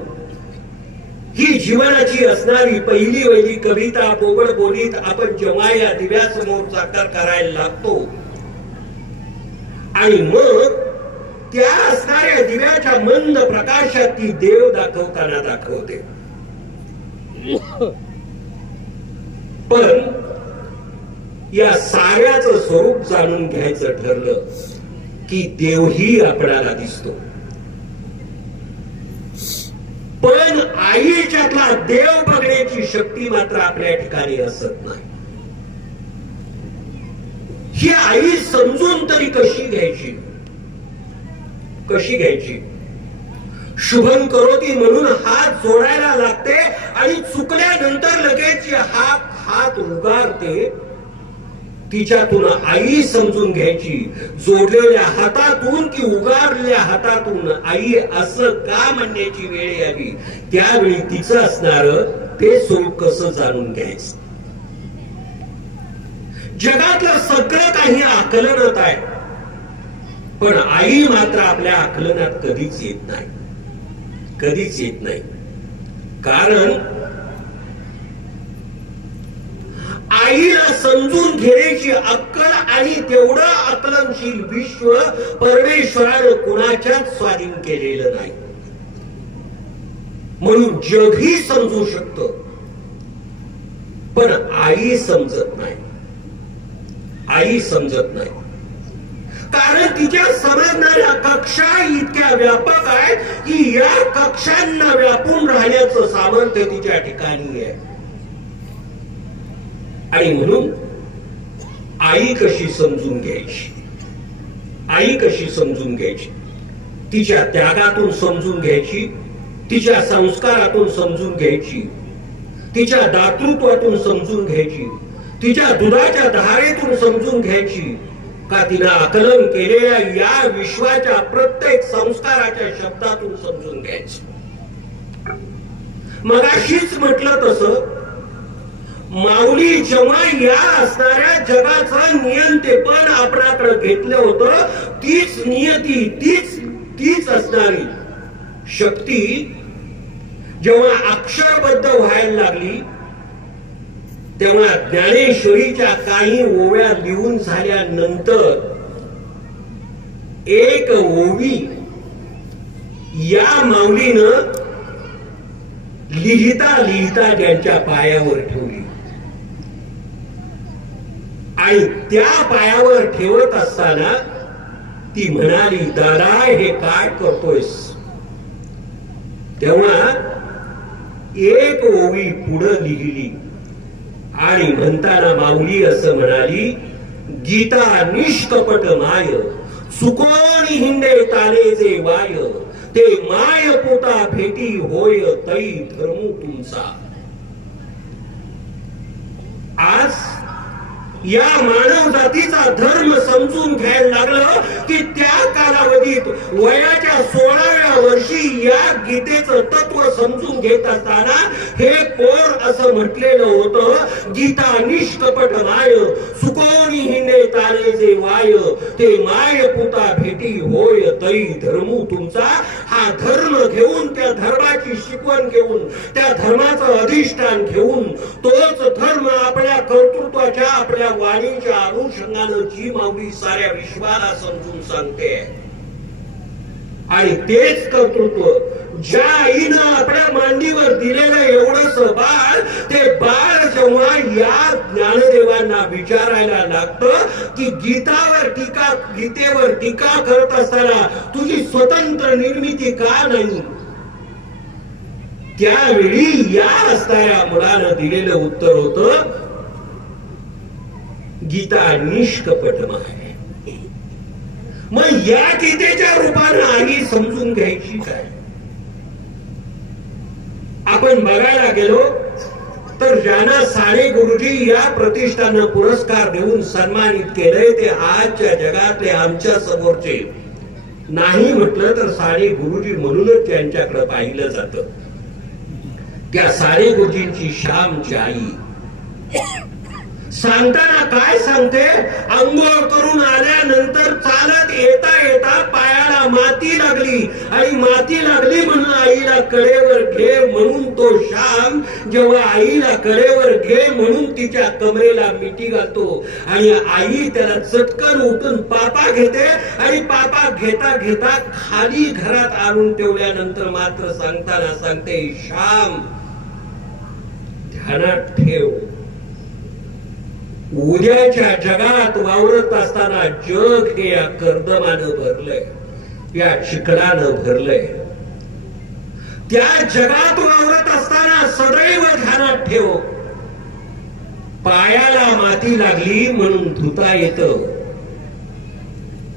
ही जीवनाची असणारी पहिली वहिली कविता बोबड बोलीत आपण जेव्हा या दिव्यासमोर साकार करायला लागतो आणि मग त्या असणाऱ्या दिव्याच्या मंद प्रकाशात ती देव दाखवताना दाखवते. पण या साऱ्याचं स्वरूप जाणून घ्यायचं ठरलं की देवही आपल्याला दिसतो, पण आईच्यातला देव बघण्याची शक्ती मात्र आपल्या ठिकाणी असत नाही. ही आई समजून तरी कशी घ्यायची, कशी घ्यायची? शुभं करोति म्हणून हात जोडायला लागते आणि चुकल्यानंतर लगेच हात उगारते. तिच्यातून आई समजून घ्यायची, जोडलेल्या हातातून की उगारलेल्या हातातून आई असं का म्हणण्याची वेळ यावी, त्यावेळी तिचं असणार ते स्वरूप कसं जाणून घ्यायचं. जगातलं सगळं काही आकलनात आहे, पण आई मात्र आपल्या आकलनात कधीच येत नाही, कधीच येत नाही. कारण आईला समजून घेण्याची अक्कल आणि तेवढं आकलनशील विश्व परमेश्वरानं कुणाच्याच स्वाधीन केलेलं नाही. म्हणून जगही समजू शकतं, पण आई समजत नाही, आई समजत नाही. कारण तिच्या समजणाऱ्या कक्षा इतक्या व्यापक आहेत की या कक्षांना व्यापून राहण्याचं सामर्थ्य तिच्या ठिकाणी आहे. आणि म्हणून आई कशी समजून घ्यायची, आई कशी समजून घ्यायची? तिच्या त्यागातून समजून घ्यायची, तिच्या संस्कारातून समजून घ्यायची, तिच्या दातृत्वातून समजून घ्यायची, तिच्या दुधाच्या धारेतून समजून घ्यायची, का तिनं आकलन केलेल्या या विश्वाच्या प्रत्येक संस्काराच्या शब्दातून समजून घ्यायची? मगाशीच म्हटलं तसं माऊली जेव्हा या असणाऱ्या जगाचं नियंतेपण आपणाकडे घेतलं होतं, तीच नियती, तीच असणारी शक्ती जेव्हा अक्षरबद्ध व्हायला लागली तेव्हा ज्ञानेश्वरीच्या काही ओव्या लिहून झाल्यानंतर एक ओवी या माऊलीनं लिहिता लिहिता त्यांच्या पायावर ठेवली आणि त्या पायावर ठेवत असताना ती म्हणाली, दादा हे काय करतोयस? तेव्हा एक ओवी पुढे लिहिली आणि म्हणताना माऊली असं म्हणाली, गीता निष्कपट माय चुकोनी हिंडे ताले जे वाय, ते माय पोटा भेटी होय तै धर्म तुमचा. आज या मानव जातीचा धर्म समजून घ्यायला लागलं की त्या कालावधीत वयाच्या 16व्या वर्षी या गीतेचं तत्व समजून घेत असताना हे पोर असं म्हटलेलं होतं, गीता निष्कपट माय सुकोनी हिने तारे जे वाय ते माय पुता भेटी होय तै धर्मू तुमचा. हा धर्म घेऊन, त्या धर्माची शिकवण घेऊन, त्या धर्माचं अधिष्ठान घेऊन तोच धर्म आपल्या कर्तृत्वाच्या, आपल्या वाणीच्या अनुषंगानं जी माऊली साऱ्या विश्वाला समजून सांगते. आणि तेच कर्तृत्व ज्या आईनं आपल्या मांडीवर दिलेलं एवढंच बाळ, ते बाळ जेव्हा या ज्ञानदेवांना विचारायला लागतं की गीतेवर टीका करत असताना तुझी स्वतंत्र निर्मिती का नाही, त्यावेळी या असणाऱ्या मुलानं दिलेलं उत्तर होतं, गीता निष्कपटमाय. मग या गीतेच्या रूपानं आई समजून घ्यायची काय? आपण बघायला गेलो तर ज्यांना साने गुरुजी या प्रतिष्ठानं पुरस्कार देऊन सन्मानित केलंय ते आजच्या जगातले आमच्या समोरचे नाही म्हटलं तर साने गुरुजी म्हणूनच त्यांच्याकडे पाहिलं जातं. त्या साने गुरुजींची श्यामची आई सांगताना काय सांगते, अंघोळ करून आल्यानंतर चालत येता येता पायाला माती लागली आणि माती लागली म्हणून आईला कडेवर घे म्हणून तो श्याम जेव्हा आईला कडेवर घे म्हणून तिच्या कमरेला मिठी घालतो आणि आई त्याला चटकन उठून पापा घेते आणि पापा घेता घेता खाली घरात आणून ठेवल्यानंतर मात्र सांगताना सांगते, श्याम ध्यानात ठेव, उद्याच्या जगात वावरत असताना जग हे या कर्दमानं भरलंय, या चिखलानं भरलंय. त्या जगात वावरत असताना सदैव ध्यानात ठेव, पायाला माती लागली म्हणून धुता येतं,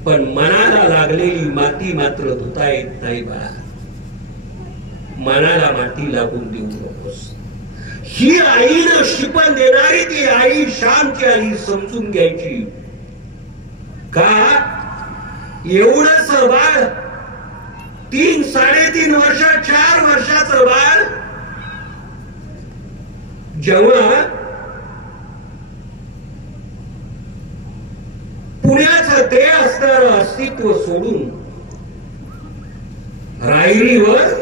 पण मनाला लागलेली माती मात्र धुता येत नाही बाळा. मनाला माती लागून देऊ नकोस. ही आईनं शिकवण देणारी ती आई श्यामची आई समजून घ्यायची का? एवढंच बाळ, 3, 3.5 वर्ष, 4 वर्षाचं बाळ जेव्हा पुण्याचं ते असणारं अस्तित्व सोडून रायरीवर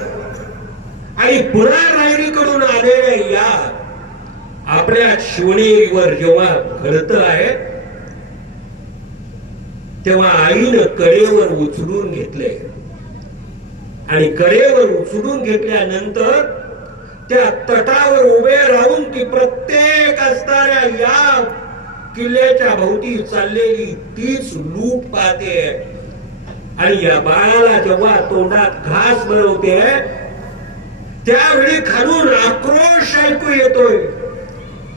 आणि पुन्हा रायरीकडून आलेल्या या आपल्या शिवनेरीवर जेव्हा घडत आहे तेव्हा आईनं कडेवर उचलून घेतले आणि कडेवर उचलून घेतल्यानंतर त्या तटावर उभे राहून ती प्रत्येक असणाऱ्या या किल्ल्याच्या भोवती चाललेली तीच लूट पाहते आणि या बाळाला जेव्हा तोंडात घास बनवते त्यावेळी खालून आक्रोश ऐकू येतोय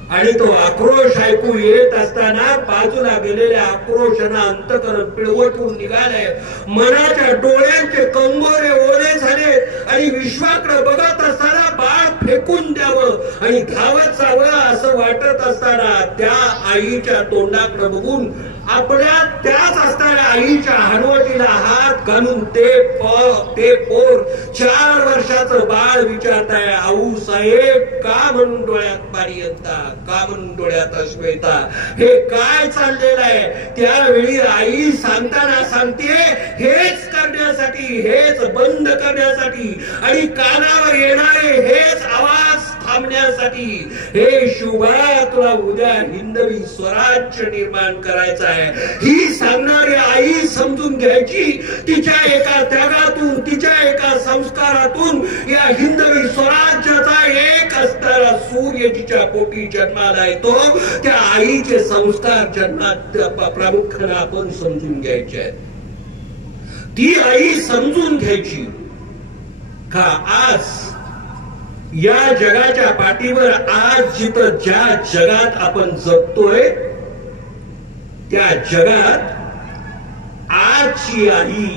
आणि तो आक्रोश ऐकू येत असताना बाजूला गेलेल्या आक्रोशानं अंतकरण पिळवटून निघाले. मनाच्या डोळ्यांचे कंगोरे ओले झाले आणि विश्वाकडे बघत असताना बाळ फेकून द्यावं आणि धावत जावं असं वाटत असताना त्या आईच्या तोंडाकडे बघून आपल्या त्याच असणाऱ्या आईच्या हनुवटीला हात घालून ते पोर 4 वर्षाचं बाळ विचारताय, आऊ साहेब का म्हणून डोळ्यात पाणी येता, का म्हणून डोळ्यात अश्रू येता, हे काय चाललेलं आहे? त्यावेळी आई सांगताना सांगते, हेच करण्यासाठी, हेच बंद करण्यासाठी आणि कानावर येणारे हेच आवाज थांबण्यासाठी. हे शुभा, तुला उद्या हिंदवी स्वराज्य निर्माण करायचं आहे. ही सांगणारी आई समजून घ्यायची, तिच्या एका त्यागातून, तिच्या एका संस्कारातून या हिंदवी स्वराज्याचा एक असणारा सूर्य जिच्या पोटी जन्माला येतो. त्या आईचे संस्कार जन्मात प्रामुख्याने आपण समजून घ्यायचे आहेत. ती आई समजून घ्यायची का आज या जगाच्या पाठीवर, आज जिथं ज्या जगात आपण जगतोय त्या जगात आजची आई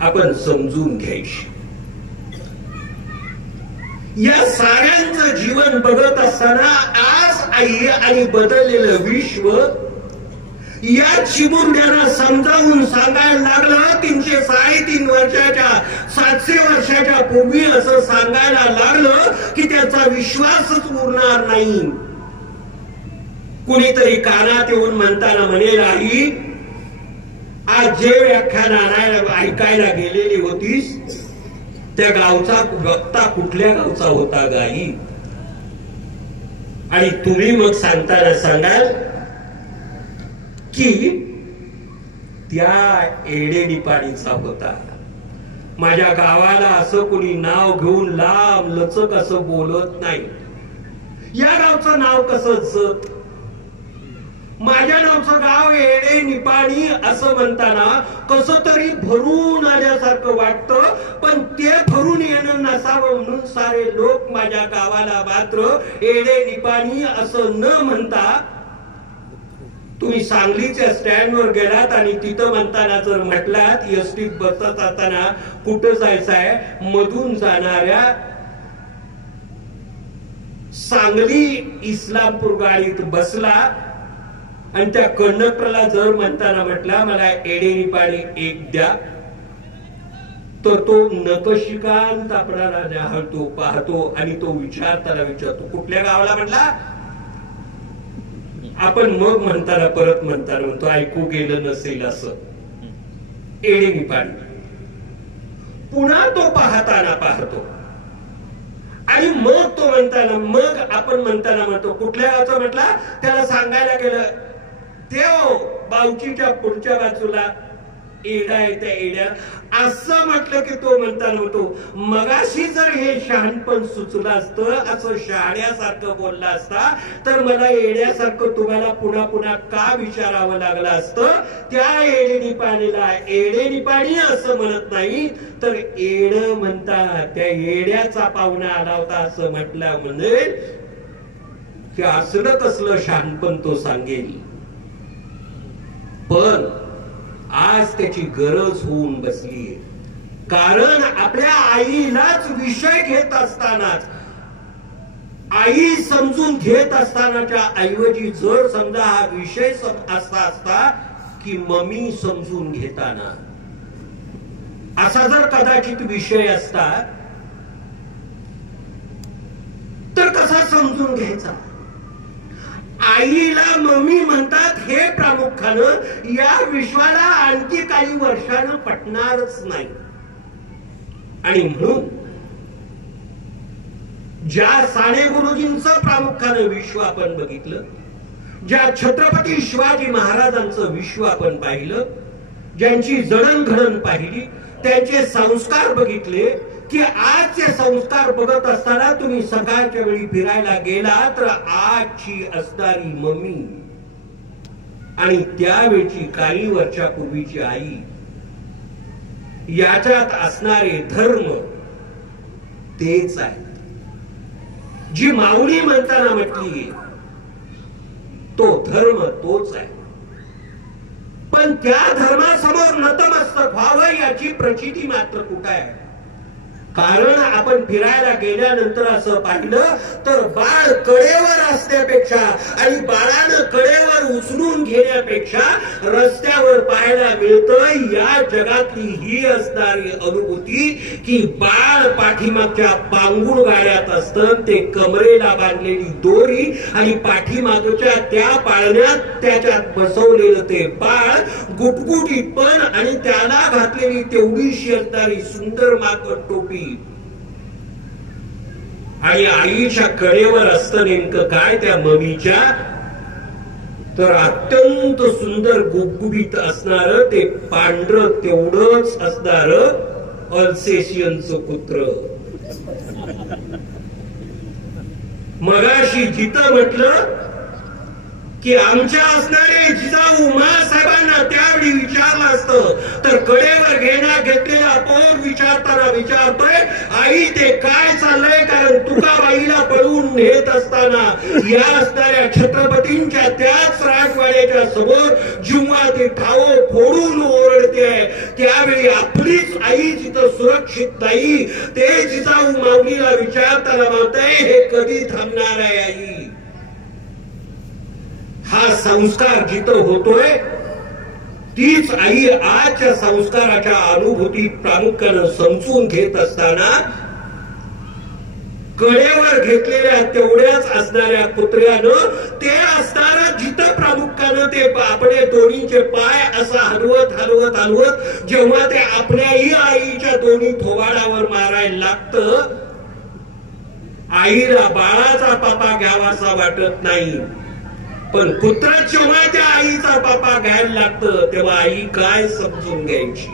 आपण समजून घ्यायची. या साऱ्यांचं जीवन बघत असताना आज आई आणि बदललेलं विश्व या चिमुरड्यांना समजावून सांगायला लागलं. 303 वर्षाच्या 700 वर्षाच्या पूर्वी असं सांगायला लागलं की त्याचा विश्वासच उरणार नाही. कुणीतरी कानात येऊन म्हणताना म्हणेल, आई आज जे व्याख्यान ऐकायला गेलेली होतीस त्या गावचा वक्ता कुठल्या गावचा होता गाई? आणि तुम्ही मग सांगताना सांगाल की त्या एडेनिपाणीचा होता. माझ्या गावाला असं कोणी नाव घेऊन लांब लचक असं बोलत नाही. या गावचं नाव कसं जत, माझ्या नावचं गाव एडे निपाणी असं म्हणताना कसं तरी भरून आल्यासारखं वाटतं. पण ते भरून येणं नसावं म्हणून सारे लोक माझ्या गावाला मात्र एडे निपाणी असं न म्हणता, तुम्ही सांगलीच्या स्टँडवर गेलात आणि तिथं म्हणताना जर म्हटलात एसटीत बसत असताना कुठं जायचं आहे, मधून जाणाऱ्या सांगली इस्लामपूर गाडीत बसला आणि त्या कंडक्टरला जर म्हणताना म्हटला मला एडेनिपाणी एक द्या, तर तो नकशिकांत आपणाला जाहळतो पाहतो आणि तो विचारताना विचारतो कुठल्या गावाला म्हटला. आपण मग म्हणताना परत म्हणताना म्हणतो ऐकू गेलं नसेल असं एडेनिपाणी. पुन्हा तो पाहताना पाहतो आणि मग तो म्हणताना मग आपण म्हणताना म्हणतो कुठल्या गावचं म्हटला. त्याला सांगायला गेलं देव बावचीच्या पुढच्या बाजूला एडा आहे, त्या एड्या असं म्हटलं की तो म्हणताना म्हणतो मगाशी जर हे शहाणपण सुचलं असतं, असं शहाण्यासारखं बोलला असता तर मला एड्यासारखं तुम्हाला पुन्हा पुन्हा का विचारावं लागलं असतं. त्या एडेनिपाणीला एडेनिपाणी असं म्हणत नाही तर एड म्हणतात. त्या एड्याचा पाहुणा आला होता असं म्हटलं म्हणजे की असलं कसलं शहाणपण तो सांगेल. पण आज त्याची गरज होऊन बसलीये. कारण आपल्या आईलाच विषय घेत असतानाच, आई समजून घेत असतानाच्या ऐवजी जर समजा हा विषय असता की मम्मी समजून घेताना असा जर कदाचित विषय असता तर कसा समजून घ्यायचा. आईला मम्मी म्हणतात हे प्रामुख्यानं या विश्वाला आणखी काही वर्षानं पटणारच नाही. आणि म्हणून ज्या साने गुरुजींचं प्रामुख्यानं विश्व आपण बघितलं, ज्या छत्रपती शिवाजी महाराजांचं विश्व आपण पाहिलं, ज्यांची जडणघडण पाहिली, त्यांचे संस्कार बघितले की आजचे संस्कार बघत असताना तुम्ही सकाळच्या वेळी फिरायला गेला तर आजची असणारी मम्मी आणि त्यावेळची काही वर्षापूर्वीची आई याच्यात असणारे धर्म तेच आहेत. जी माऊली म्हणताना म्हटली तो धर्म तोच आहे. पण त्या धर्मासमोर नतमस्तक व्हावं याची प्रचिती मात्र कुठे आहे. कारण आपण फिरायला गेल्यानंतर असं पाहिलं तर बाळ कडेवर असण्यापेक्षा आणि बाळानं कडेवर उचलून घेण्यापेक्षा रस्त्यावर पाहायला मिळतं या जगातली ही असणारी अनुभूती की बाळ पाठीमागच्या पांगुळ गाड्यात असतं, ते कमरेला बांधलेली दोरी आणि पाठीमागच्या त्या पाळण्यात त्याच्यात बसवलेलं ते बाळ गुटगुटीत पण आणि त्याला घातलेली तेवढीशी असणारी सुंदर माकड टोपी आणि आईच्या कडेवर असतं नेमकं काय त्या मम्मीच्या, तर अत्यंत सुंदर गुबगुबीत असणार ते पांढरं तेवढंच असणार अल्सेशियनचं कुत्र. मगाशी जिथं म्हटलं की आमच्या असणारे जिजाऊ साहेबांना त्यावेळी विचारलं असतं तर कडेवर घेतलेला पोर विचारताना विचारतोय आई ते काय चाललंय. कारण तुकाबाईला पळवून नेत असताना या असणाऱ्या छत्रपतींच्या त्याच राजवाड्याच्या समोर जेव्हा ते ठाव फोडून ओरडते होते त्यावेळी आपलीच आई जिथं सुरक्षित नाही ते जिजाऊ माऊलीला विचारताना म्हणताय हे कधी थांबणार आहे आई. हा संस्कार जिथं होतोय तीच आई आजच्या संस्काराच्या अनुभूती प्रामुख्यानं समजून घेत असताना कडेवर घेतलेल्या तेवढ्याच असणाऱ्या कुत्र्यानं ते असताना जिथं प्रामुख्यानं ते आपले दोन्हीचे पाय असा हलवत हलवत हलवत जेव्हा ते आपल्याही आईच्या दोन्ही थोबाडावर मारायला लागतं आईला बाळाचा पापा घ्यावासा वाटत नाही. पण कुत्रा जेव्हा त्या आईचा पापा घ्यायला लागतं तेव्हा आई काय समजून घ्यायची.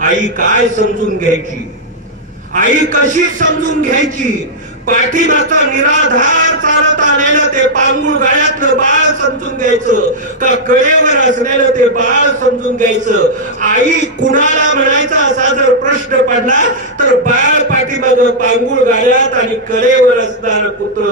आई काय समजून घ्यायची. आई कशी समजून घ्यायची. पाठीमागचा निराधार चालत आलेलं ते पांगुळ गाळ्यातलं बाळ समजून घ्यायचं का कडेवर असलेलं ते बाळ समजून घ्यायचं. आई कुणाला म्हणायचा असा जर प्रश्न पडला तर बाळ पाठीमाग पांगुळ गाळ्यात आणि कडेवर असणार कुत्र.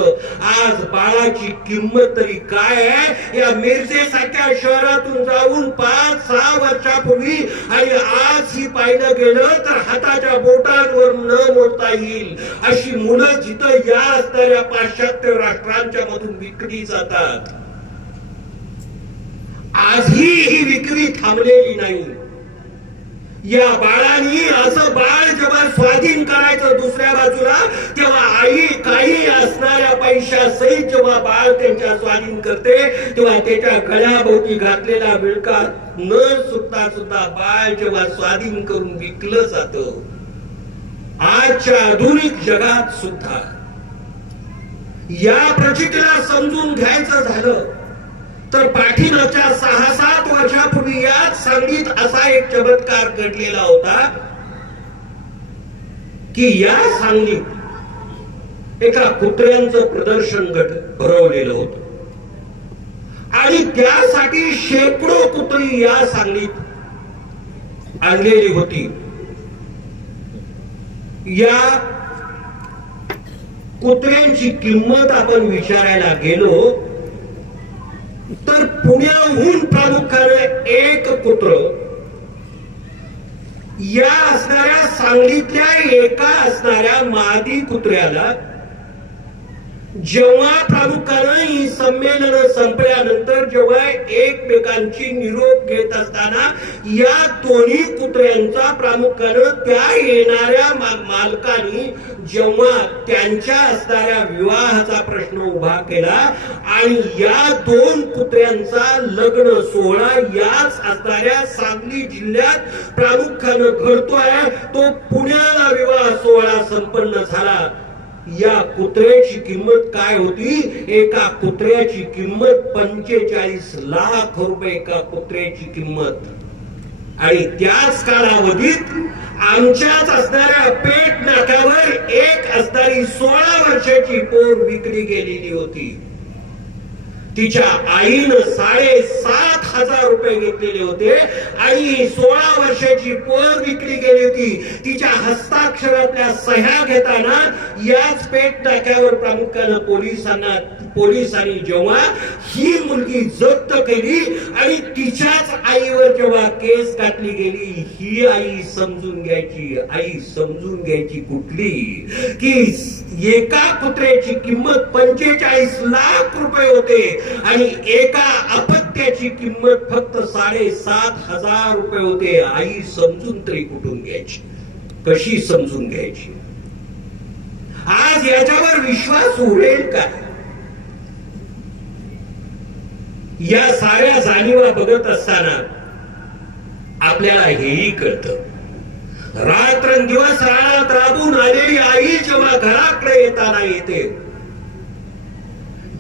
आज बाळाची किंमत तरी काय आहे या मिरजेसारख्या शहरातून जाऊन 5-6 वर्षापूर्वी आणि आज ही पाहिलं गेलं तर हाताच्या बोटांवर न मोडता येईल अशी मुलं जिथं या असणाऱ्या पाश्चात्य राष्ट्रांच्या मधून विक्री जातात. आजही ही विक्री थांबलेली नाही. या बाळांनी असं बाळ जेव्हा स्वाधीन करायचं दुसऱ्या बाजूला तेव्हा आई काही असणाऱ्या पैशासहित जेव्हा बाळ त्यांच्या स्वाधीन करते तेव्हा त्याच्या गळ्याभोवती घातलेला विळका न सुटता सुद्धा बाळ जेव्हा स्वाधीन करून विकलं जातं. आजच्या आधुनिक जगात सुद्धा या प्रचितीला समजून घ्यायचं झालं तर पाठीमागच्या 6-7 वर्षापूर्वी याच सांगलीत असा एक चमत्कार घडलेला होता की या सांगलीत एका कुत्र्यांचं प्रदर्शन भरवलेलं होतं आणि त्यासाठी शेकडो कुत्री या सांगलीत आणलेली होती. या कुत्र्यांची किंमत आपण विचारायला गेलो तर पुण्याहून प्रामुख्याने एक कुत्र या असणाऱ्या सांगलीतल्या एका असणाऱ्या मादी कुत्र्याला जेव्हा प्रामुख्यानं ही संमेलन संपल्यानंतर जेव्हा एकमेकांची निरोप घेत असताना या दोन्ही कुत्र्यांचा प्रामुख्यानं त्या येणाऱ्या मालकांनी जेव्हा त्यांच्या असणाऱ्या विवाहाचा प्रश्न उभा केला आणि या 2 कुत्र्यांचा लग्न सोहळा याच असणाऱ्या सांगली जिल्ह्यात प्रामुख्यानं घडतोय तो पुण्याला विवाह सोहळा संपन्न झाला. या कुत्र्याची किंमत काय होती. एका कुत्र्याची किंमत 45 लाख रुपये एका कुत्र्याची किंमत. आणि त्याच कालावधीत आमच्याच असणाऱ्या पेठ नाक्यावर एक असणारी 16 वर्षाची पोर विक्री गेलेली होती. तिच्या आईनं 7,500 रुपये घेतलेले होते आणि 16 वर्षाची पोर विक्री गेली होती. तिच्या हस्ताक्षरातल्या सह्या घेताना याच पेठ नाक्यावर प्रामुख्यानं पोलिसांनी जेव्हा ही मुलगी जप्त केली आणि तिच्याच आईवर जेव्हा केस घातली गेली ही आई समजून घ्यायची कुठली की एका कुत्र्याची किंमत 45 लाख रुपये होते आणि एका अपत्याची किंमत फक्त 7,500 रुपये होते. आई समजून तरी कुठून घ्यायची. कशी समजून घ्यायची. आज याच्यावर विश्वास उडेल का. या साऱ्या जाणीवा बघत असताना आपल्याला हेही कळतं रात्रंदिवस रानात राबून आलेली आई जेव्हा घराकडे येताना येते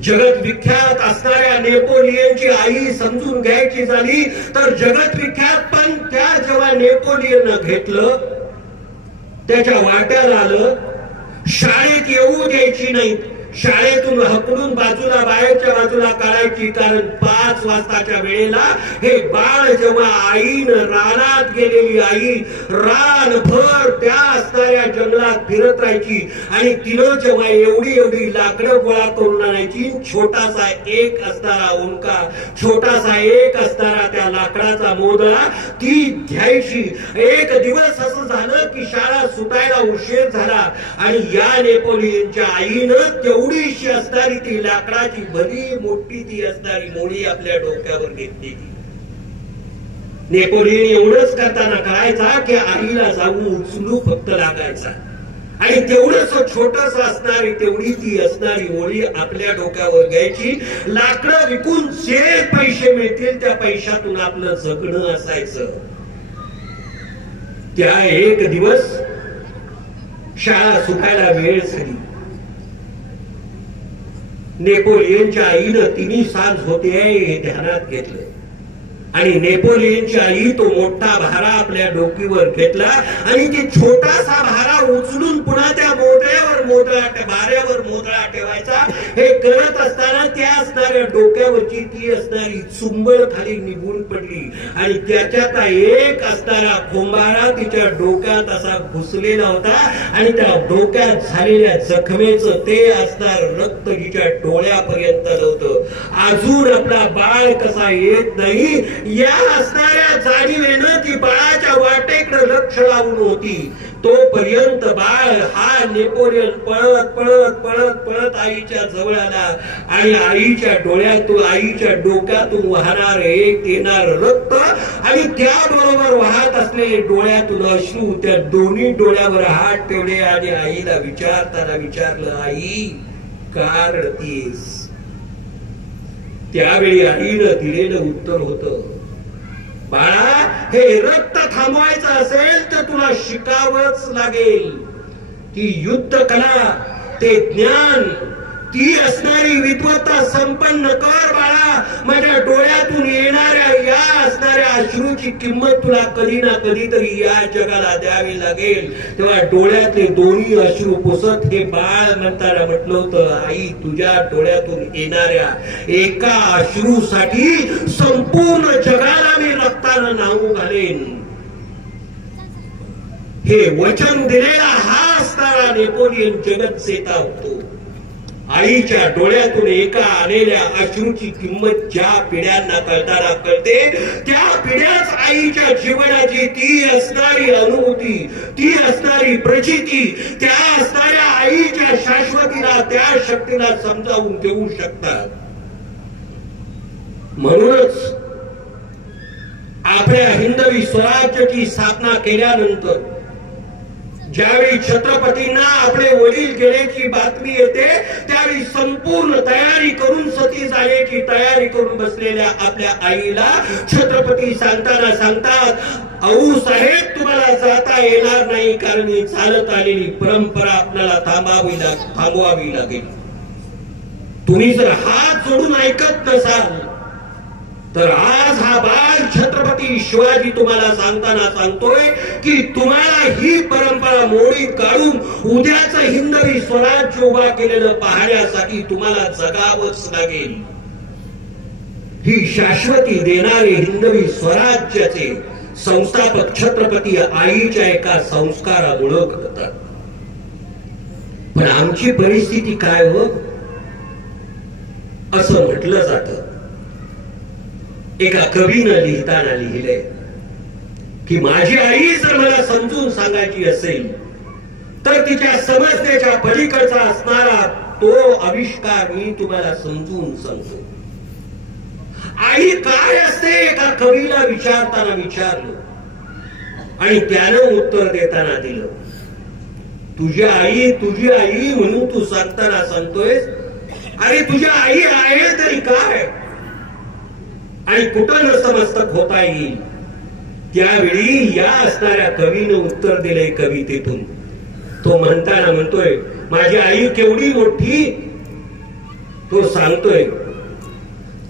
जगत विख्यात असणाऱ्या नेपोलियनची आई समजून घ्यायची झाली तर जगत विख्यात पण त्या जेव्हा नेपोलियननं घेतलं त्याच्या वाट्याला आलं शाळेत येऊ द्यायची नाही शाळेतून हकडून बाजूला बाहेरच्या बाजूला काढायची, कारण 5 वाजताच्या वेळेला हे बाळ जेव्हा आईनं रानात गेलेली आई रानभर त्या असणाऱ्या जंगलात फिरत राहायची आणि तिनं जेव्हा एवढी लाकडं गोळा करून आणायची, छोटासा एक असणारा उंका, छोटासा एक असणारा त्या लाकडाचा मोदळा ती घ्यायची. एक दिवस असं झालं की शाळा सुटायला उशीर झाला आणि या नेपोलियनच्या आईनं तेवढीशी असणारी ती लाकडाची भली मोठी ती असणारी मोळी आपल्या डोक्यावर घेतली. नेपोलियन एवढंच करताना कळायचा की आईला जाऊन उचलू फक्त लागायचा आणि तेवढंच छोटस असणारी तेवढी ती असणारी ओळी आपल्या डोक्यावर घ्यायची. लाकडं विकून जे पैसे मिळतील त्या पैशातून आपलं जगणं असायचं. त्या एक दिवस शाळा सुटायला वेळ झाली. नेपोलियनच्या आईनं तिन्ही सांज होते हे ध्यानात घेतलं आणि नेपोलियनची आई तो मोठा भारा आपल्या डोकीवर घेतला आणि ती छोटासा भारा उचलून पुन्हा त्या भाऱ्यावर मोदळा ठेवायचा. हे करत असताना त्या असणाऱ्या डोक्यावरची ती असणारी चुंबळ खाली निघून पडली आणि त्याच्यात एक असणारा खोंबारा तिच्या डोक्यात असा घुसलेला होता आणि त्या डोक्यात झालेल्या जखमेचं ते असणार रक्त तिच्या डोळ्यापर्यंत नव्हतं. अजून आपला बाळ कसा येत नाही या असणाऱ्या जाणीवेनं ती बाळाच्या वाटेकडे लक्ष लावून होती. तोपर्यंत बाळ हा नेपोलियन पळत पळत पळत पळत आईच्या जवळ आला आणि आईच्या डोक्यातून वाहणार एक येणार रक्त आणि त्याबरोबर वाहत असलेले डोळ्यातून अश्रू त्या दोन्ही डोळ्यावर हात ठेवले आणि आईला विचारलं, आई का रडतीस? त्यावेळी आईनं दिलेलं उत्तर होतं, बाळा हे रक्त थांबवायचं असेल तर तुला शिकावंच लागेल. ती युद्ध कला, ते ज्ञान, ती असणारी विद्वत्ता संपन्न कर बाळा. माझ्या डोळ्यातून येणाऱ्या या असणाऱ्या अश्रूची किंमत तुला कधी ना कधीतरी या जगाला द्यावी लागेल. तेव्हा डोळ्यातले दोन्ही अश्रू पुसत हे बाळ म्हणताना म्हटलं होतं, आई तुझ्या डोळ्यातून येणाऱ्या एका अश्रूसाठी संपूर्ण जगाला मी रक्तानं न्हाऊ घालेन. हे वचन दिलेला हा असणारा नेपोलियन जगज्जेता होतो. आईच्या डोळ्यातून एका आलेल्या अश्रूची किंमत ज्या पिढ्यांना कळताना कळते, त्या पिढ्याच आईच्या जीवनाची ती असणारी अनुभूती, ती असणारी प्रचिती, त्या असणाऱ्या आईच्या शाश्वतीला, त्या शक्तीला समजावून देऊ शकतात. म्हणूनच आपल्या हिंदवी स्वराज्याची स्थापना केल्यानंतर ज्यावेळी छत्रपतींना आपले वडील गेल्याची बातमी येते, त्यावेळी संपूर्ण तयारी करून सती जाण्याची तयारी करून बसलेल्या आपल्या आईला छत्रपती सांगतात, औ साहेब तुम्हाला जाता येणार नाही, कारण ही चालत आलेली परंपरा आपल्याला थांबवावी लागेल. तुम्ही जर हात जोडून ऐकत नसाल तर आज हा बाळ छत्रपती शिवाजी तुम्हाला सांगतोय की तुम्हाला ही परंपरा मोडीत काढून उद्याच हिंदवी स्वराज्य उभा केलेलं पाहण्यासाठी तुम्हाला जगावंच लागेल. ही शाश्वती देणारे हिंदवी स्वराज्याचे संस्थापक छत्रपती आईच्या एका संस्कारामुळे घडतात. पण आमची परिस्थिती काय हो, असं म्हटलं जातं. एका कवीनं लिहिताना लिहिले की माझी आई जर मला समजून सांगायची असेल तर तिच्या समजण्याच्या पलीकडचा असणारा तो आविष्कार मी तुम्हाला समजून सांगतो. आई काय असते एका कवीला विचारलं आणि त्यानं उत्तर देताना दिलं, तुझी आई म्हणून तू सांगताना सांगतोयस, अरे तुझ्या आई आहे तरी काय आणि कुठं नतमस्तक होता येईल. त्यावेळी या असणाऱ्या कवीनं उत्तर दिलंय कवितेतून. तो म्हणतोय माझी आई केवढी मोठी. तो सांगतोय,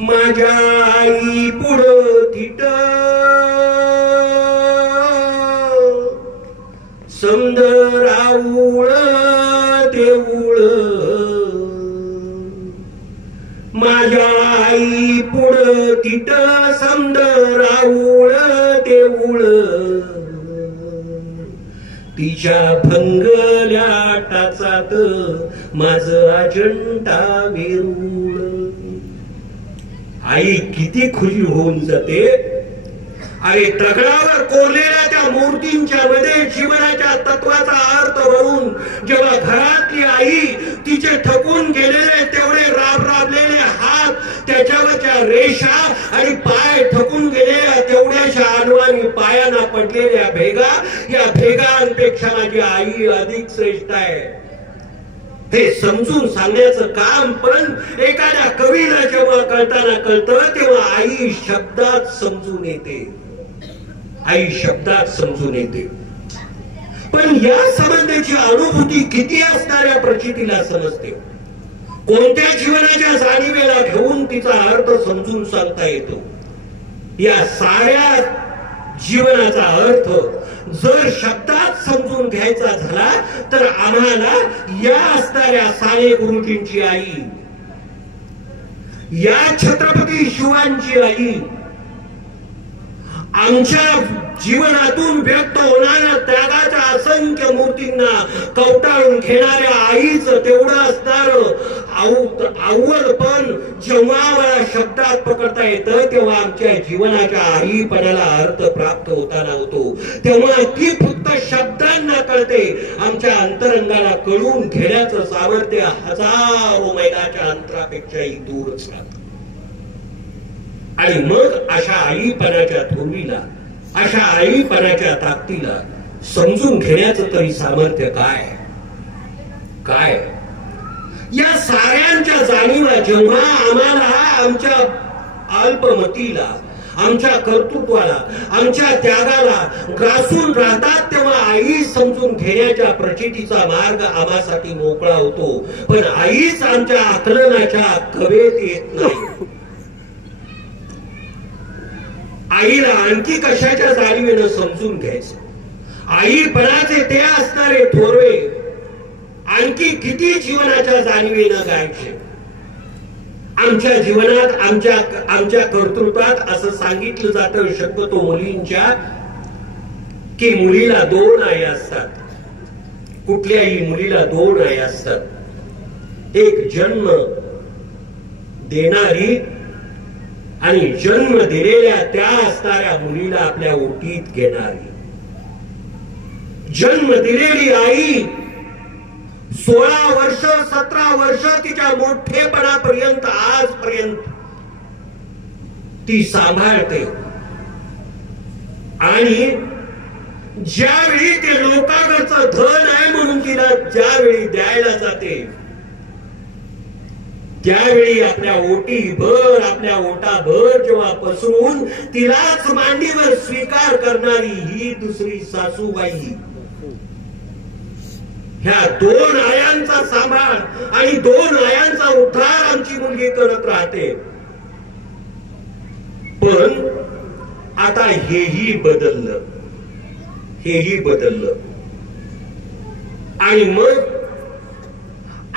माझ्या आई पुढं थिट समद राऊळ देऊळ माझ्या आई पुढं तिट समद राऊळ देऊळ तिच्या भंगल्या टाचात माझं अजंठा वेरूळ. आई किती खुशी होऊन जाते. अरे दगडावर कोरलेल्या त्या मूर्तींच्या मध्ये जीवनाच्या तत्वाचा अर्थ भरून जेव्हा घरातली आई तिचे थकून गेलेले तेवढे राबलेले हात, त्याच्यावरच्या रेषा आणि पाय थकून गेलेल्या तेवढ्याशा अनवाणी पायांना पडलेल्या भेगा, या भेगांपेक्षा माझी आई अधिक श्रेष्ठ आहे हे समजून सांगण्याचं काम पण एखाद्या कवीला जेव्हा कळताना कळतं तेव्हा आई शब्दात समजून येते. आई शब्दात समजून येते. पण या संबंधाची अनुभूती किती असणाऱ्या प्रचितीला समजते. कोणत्या जीवनाच्या जाणीवेला घेऊन तिचा अर्थ समजून सांगता येतो. या साऱ्या जीवनाचा अर्थ जर शब्दात समजून घ्यायचा झाला तर आम्हाला या असणाऱ्या साने गुरुजींची आई, या छत्रपती शिवांची आई, आमच्या जीवनातून व्यक्त होणाऱ्या त्यागाच्या असंख्य मूर्तींना कवटाळून घेणाऱ्या आईचं तेवढं असणार अव्वल पण जेव्हा मला शब्दात पकडता येतं तेव्हा आमच्या जीवनाच्या आईपणाला अर्थ प्राप्त होताना होतो. तेव्हा ती फक्त शब्दांना कळते. आमच्या अंतरंगाला कळून घेण्याचं सामर्थ्य हजारो मैलाच्या अंतरापेक्षाही दूर असतात. आणि मग अशा आईपणाच्या थोरवीला, अशा आईपणाच्या ताकदीला समजून घेण्याचं तरी सामर्थ्य काय काय. या साऱ्यांच्या जाणीवा जेव्हा आम्हाला आमच्या अल्पमतीला, आमच्या कर्तृत्वाला, आमच्या त्यागाला ग्रासून राहतात तेव्हा आई समजून घेण्याच्या प्रचितीचा मार्ग आम्हासाठी मोकळा होतो. पण आईच आमच्या आकलनाच्या कवेत येत नाही. आईला आणखी कशाच्या जाणीवेनं समजून घ्यायचं. आईपणाचे ते असणारे थोरवे आणखी किती जीवनाच्या जाणीवेनं गायचे. आमच्या जीवनात, आमच्या कर्तृत्वात असं सांगितलं जातं शक्यतो मुलींच्या की मुलीला 2 आई असतात. कुठल्याही मुलीला 2 आई असतात. एक जन्म देणारी आणि जन्म दिलेल्या त्या असणाऱ्या मुलीला आपल्या ओटीत घेणारी. जन्म दिलेली आई 16 वर्ष 17 वर्ष तिच्या मोठेपणापर्यंत आजपर्यंत ती सांभाळते. आणि ज्यावेळी ते लोकांचं धन आहे म्हणून तिला ज्यावेळी द्यायला जाते त्यावेळी आपल्या ओटीभर, आपल्या ओटाभर जेव्हा पसरून तिलाच मांडीवर स्वीकार करणारी ही दुसरी सासूबाई. ह्या 2 आयांचा सांभाळ आणि 2 आयांचा उद्धार आमची मुलगी करत राहते. पण आता हेही बदललं, हेही बदललं. आणि मग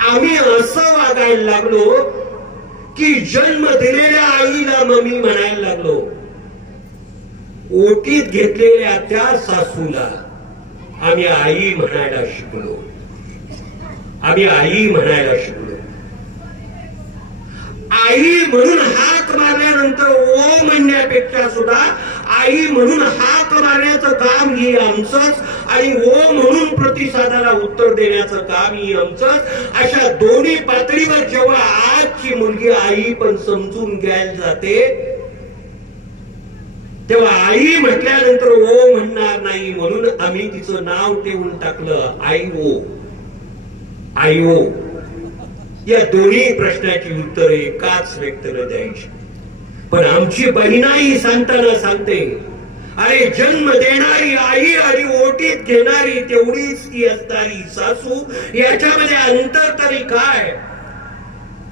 आम्ही असं वागायला लागलो की जन्म दिलेल्या आईला मम्मी म्हणायला लागलो. ओटीत घेतलेल्या त्या सासूला आम्ही आई म्हणायला शिकलो. आम्ही आई म्हणायला शिकलो. आई म्हणून हाक मारल्यानंतर ओ म्हणण्यापेक्षा सुद्धा आई म्हणून हाक मारण्याचं काम ही आमचंच आणि ओ म्हणून प्रतिसादाला उत्तर देण्याचं काम ही आमचंच. अशा दोन्ही पातळीवर जेव्हा आजची मुलगी आई पण समजून घ्यायला जाते तेव्हा आई म्हटल्यानंतर ओ म्हणणार नाही म्हणून आम्ही तिचं नाव ठेवून टाकलं आई ओ. आई ओ. या दोन्ही प्रश्नाची उत्तर एकाच व्यक्तीला द्यायची. पण आमची बहिणाई सांगताना सांगते अरे जन्म देणारी आई आणि ओटीत घेणारी तेवढीच ती असणारी सासू, याच्यामध्ये अंतर तरी काय.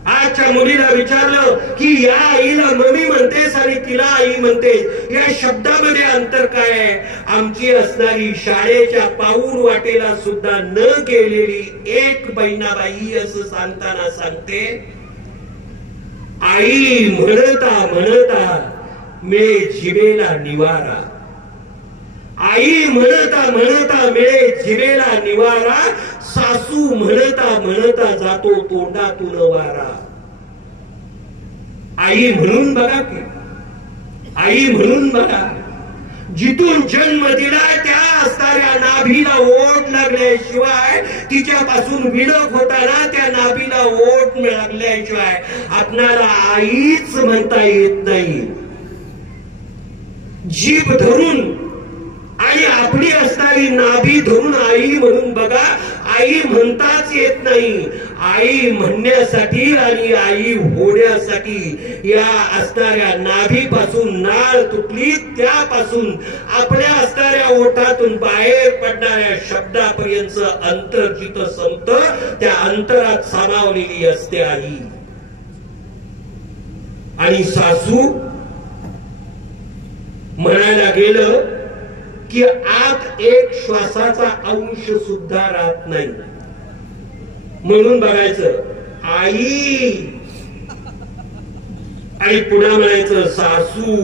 आजच्या मुलीला विचारलं की या आईला मम्मी म्हणतेस आणि तिला आई म्हणतेस, या शब्दामध्ये अंतर काय आहे. आमची असणारी शाळेच्या पाऊल वाटेला सुद्धा न गेलेली एक बहिणाबाई असं सांगताना सांगते आई म्हणता म्हणता मिळे जिवेला निवारा, आई म्हणता म्हणता मिळे जिवेला निवारा, सासू म्हणता म्हणता जातो तोंडातून वारा. आई म्हणून बघा की, आई म्हणून बघा, जिथून जन्म दिलाय त्या असणाऱ्या नाभीला ओढ लागल्याशिवाय, तिच्यापासून विलग होताना त्या नाभीला ओढ लागल्याशिवाय आपणाला आईच म्हणता येत नाही. जीभ धरून आणि आपली असणारी नाभी धरून आई म्हणून बघा, आई म्हणताच येत नाही. आई म्हणण्यासाठी आणि आई होण्यासाठी या असणाऱ्या नाभीपासून नाळ तुटली, त्यापासून आपल्या असणाऱ्या ओठातून बाहेर पडणाऱ्या शब्दापर्यंत अंतर जिथं संपतं त्या अंतरात सामावलेली असते आई. आणि सासू म्हणायला गेलं की आत एक श्वासाचा अंश सुद्धा राहत नाही. म्हणून बघायचं आई आणि पुन्हा म्हणायचं सासू.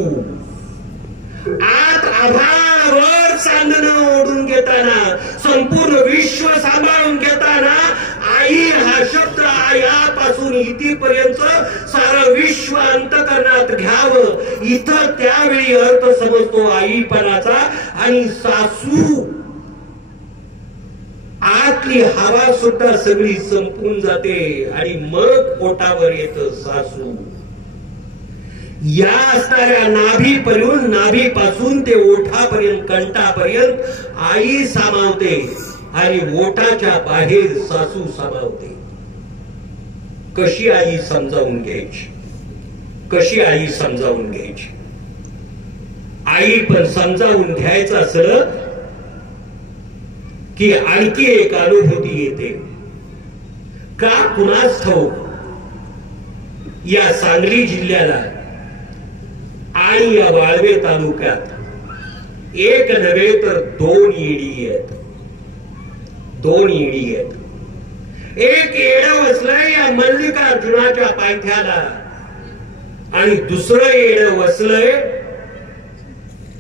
आत आभाळावर चांदणं ओढून घेताना, संपूर्ण विश्व सांभाळून घेताना आई हा शब्द आयापासून इथपर्यंत सारं विश्व अंतकरणात घ्यावं, इथं त्यावेळी अर्थ समजतो आईपणाचा. आणि सासू आतली हवा सुद्धा सगळी संपून जाते आणि मग पोटावर येतं सासू. या असणाऱ्या नाभीपासून ते ओठापर्यंत, कंठापर्यंत आई सामावते आणि ओठाच्या बाहेर सासू सामावते. कशी आई समजावून घ्यायची, कशी आई समजावून घ्यायची. आई पण समजावून घ्यायचं असलं की आणखी एक अनुभूती येते. का कुणास ठाऊक या सांगली जिल्ह्याला आणि या वाळवे तालुक्यात एक नव्हे तर दोन येडी आहेत. दोन येडी आहेत. एक येडं वसलंय या मल्लिकार्जुनाच्या पायथ्याला आणि दुसरं येडं वसलंय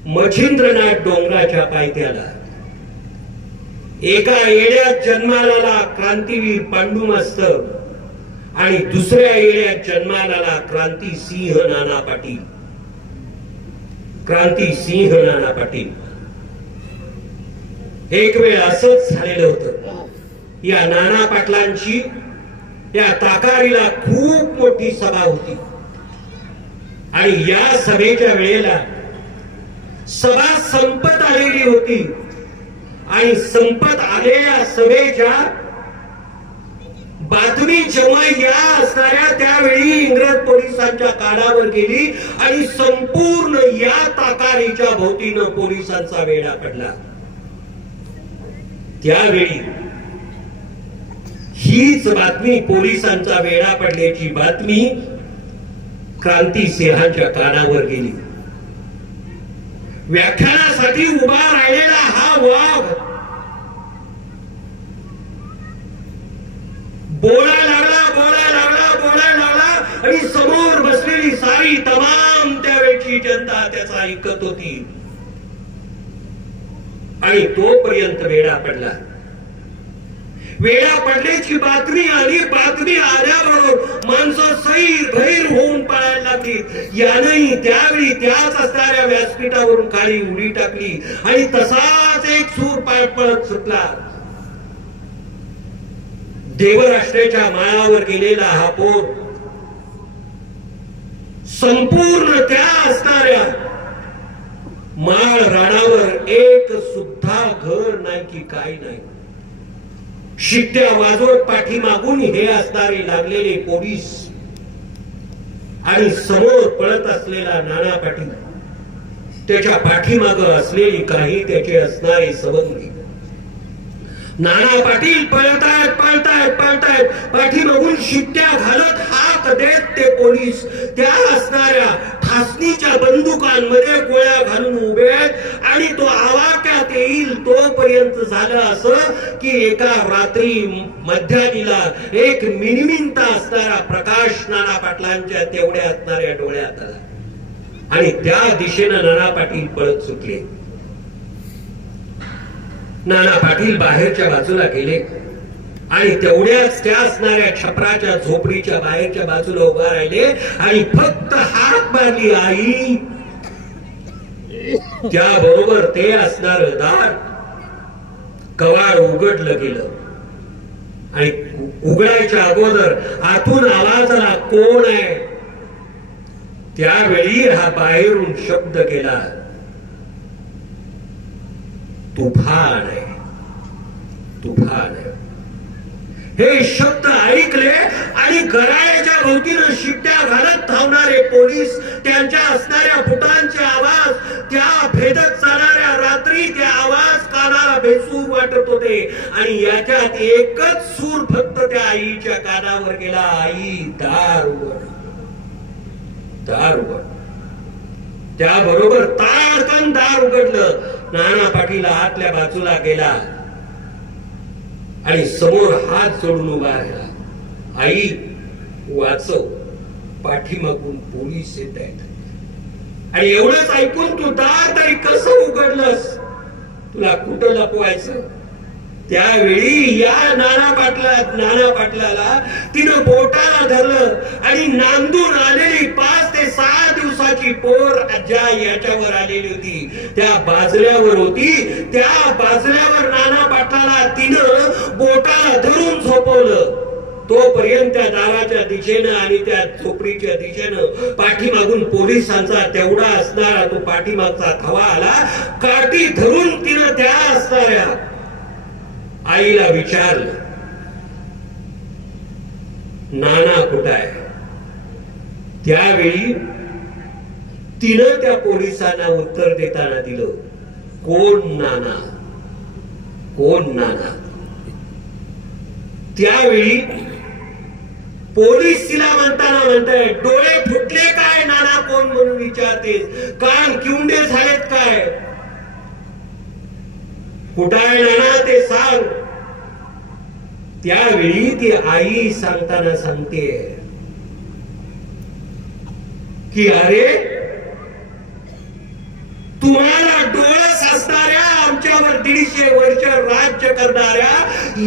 मच्छिंद्रनाथ डोंगराच्या पायथ्याला. एका येड्यात जन्माला क्रांतीवीर पांडू मास्तर आणि दुसऱ्या येड्यात जन्माला क्रांती सिंह नाना पाटील. क्रांती सिंह नाना पाटील. एक वेळ असंच झालेलं होतं. या नाना पाटलांची या ताकारीला खूप मोठी सभा होती आणि या सभेच्या वेळेला सभा संपत आलेली होती आणि संपत आलेल्या सभेच्या बातमी जेव्हा या असणाऱ्या त्यावेळी इंग्रज पोलिसांच्या कानावर गेली आणि संपूर्ण या ताकारीच्या भोवतीनं पोलिसांचा वेढा पडला. त्यावेळी हीच बातमी, पोलिसांचा वेढा पडल्याची बातमी क्रांती सिंहांच्या कानावर गेली. व्याख्यानासाठी उभा राहिलेला हा वाघ बोलायला लागला आणि समोर बसलेली सारी तमाम त्यावेळची जनता त्याचा ऐकत होती. आणि तोपर्यंत वेढा पडला. वेळा पडल्याची बातमी आली. बातमी आल्याबरोबर माणसं सैर भैर होऊन पळायला लागली. यानंही त्यावेळी त्याच असणाऱ्या व्यासपीठावरून काळी उडी टाकली आणि तसाच एक सूर पळत सुटला. देवराष्ट्राच्या माळावर गेलेला हा पोर संपूर्ण त्या असणाऱ्या माळ राणावर एक सुद्धा घर नाही की काही नाही. शिट्ट्या वाजवत पाठीमागून हे असणारे लागलेले पोलीस आणि समोर पळत असलेला नाना पाटील, त्याच्या पाठीमाग असलेली काही त्याचे असणारे संबंधी. नाना पाटील पळतायत पाठीमागून शिट्ट्या घालत हाक देत ते पोलीस त्या असणाऱ्या ठासणीच्या बंदुकांमध्ये गोळ्या घालून उभे आहेत आणि तो आवाक्यात येईल तोपर्यंत झालं असं की एका रात्री मध्यानीला एक मिनिमिंत असणारा प्रकाश नाना पाटलांच्या तेवढ्या असणाऱ्या डोळ्यात आला आणि त्या दिशेनं नाना पाटील पळत सुटले. नाना पाटील बाहेरच्या बाजूला गेले आणि तेवढ्याच त्या असणाऱ्या छपराच्या झोपडीच्या बाहेरच्या बाजूला उभा राहिले आणि फक्त हाक मारली, आई. त्याबरोबर ते असणार दार कवाड उघडलं गेलं आणि उघडायच्या अगोदर आतून आवाज आला, कोण आहे? त्यावेळी हा बाहेरून शब्द केला, तुफान आहे, तुफान आहे. हे शब्द ऐकले आणि गराळ्याच्या भोवतीनं शिट्ट्या घालत धावणारे पोलीस, त्यांच्या असणाऱ्या फुटांचे आवाज, त्या भेदत जाणाऱ्या रात्री ते आवाज कानाला बेसूर वाटत होते आणि याच्यात एकच सूर फक्त त्या आईच्या कानावर गेला, आई दार उघड, दार उघड. त्याबरोबर ताडकन दार उघडलं. नाना पाटील आतल्या बाजूला गेला आणि समोर हात जोडून उभा राहिला, आई वाचव, पाठीमागून पोलीस येत आहेत. आणि एवढंच ऐकून तू दार तरी कसं उघडलंस? तुला कुठं लपवायचं? त्यावेळी या नाना पाटलाला तिनं बोटाला धरलं आणि नांदून आलेली 5 ते 6 दिवसाची पोर ज्या याच्यावर आलेली होती, त्या बाजल्यावर होती. त्या बाजल्यावर नाना पाटलाला तिनं बोटाला धरून झोपवलं. तोपर्यंत त्या दाराच्या दिशेनं आणि त्या झोपडीच्या दिशेनं पाठीमागून पोलिसांचा तेवढा असणारा तो पाठीमागचा थवा आला. काठी धरून तिनं त्या असणाऱ्या आईला विचारलं, नाना कुठं आहे? त्यावेळी तिनं त्या पोलिसांना उत्तर देताना दिलं, कोण नाना, कोण नाना. त्यावेळी पोलीस तिला म्हणताय, डोळे फुटले काय नाना कोण म्हणून विचारतेस? कान किवंडे झालेत काय? कुठं आहे नाना ते सांग. त्यावेळी ती आई सांगताना सांगते की अरे तुम्हाला डोळस असणाऱ्या, आमच्यावर 150 वर्ष राज्य करणाऱ्या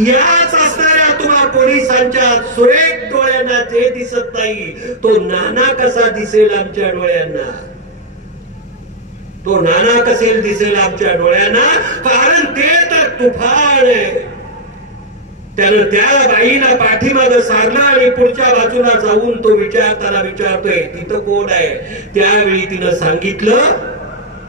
याच असणाऱ्या तुम्हा पोलिसांच्या सुरेख डोळ्यांना जे दिसत नाही, तो नाना कसा दिसेल आमच्या डोळ्यांना? तो नाना कसे दिसेल आमच्या डोळ्यांना? कारण ते तर तुफान आहे. त्यानं त्या बाईला पाठीमागं सारलं आणि पुढच्या बाजूला जाऊन तो विचारताना विचारतोय, तिथं कोण आहे? त्यावेळी तिनं सांगितलं.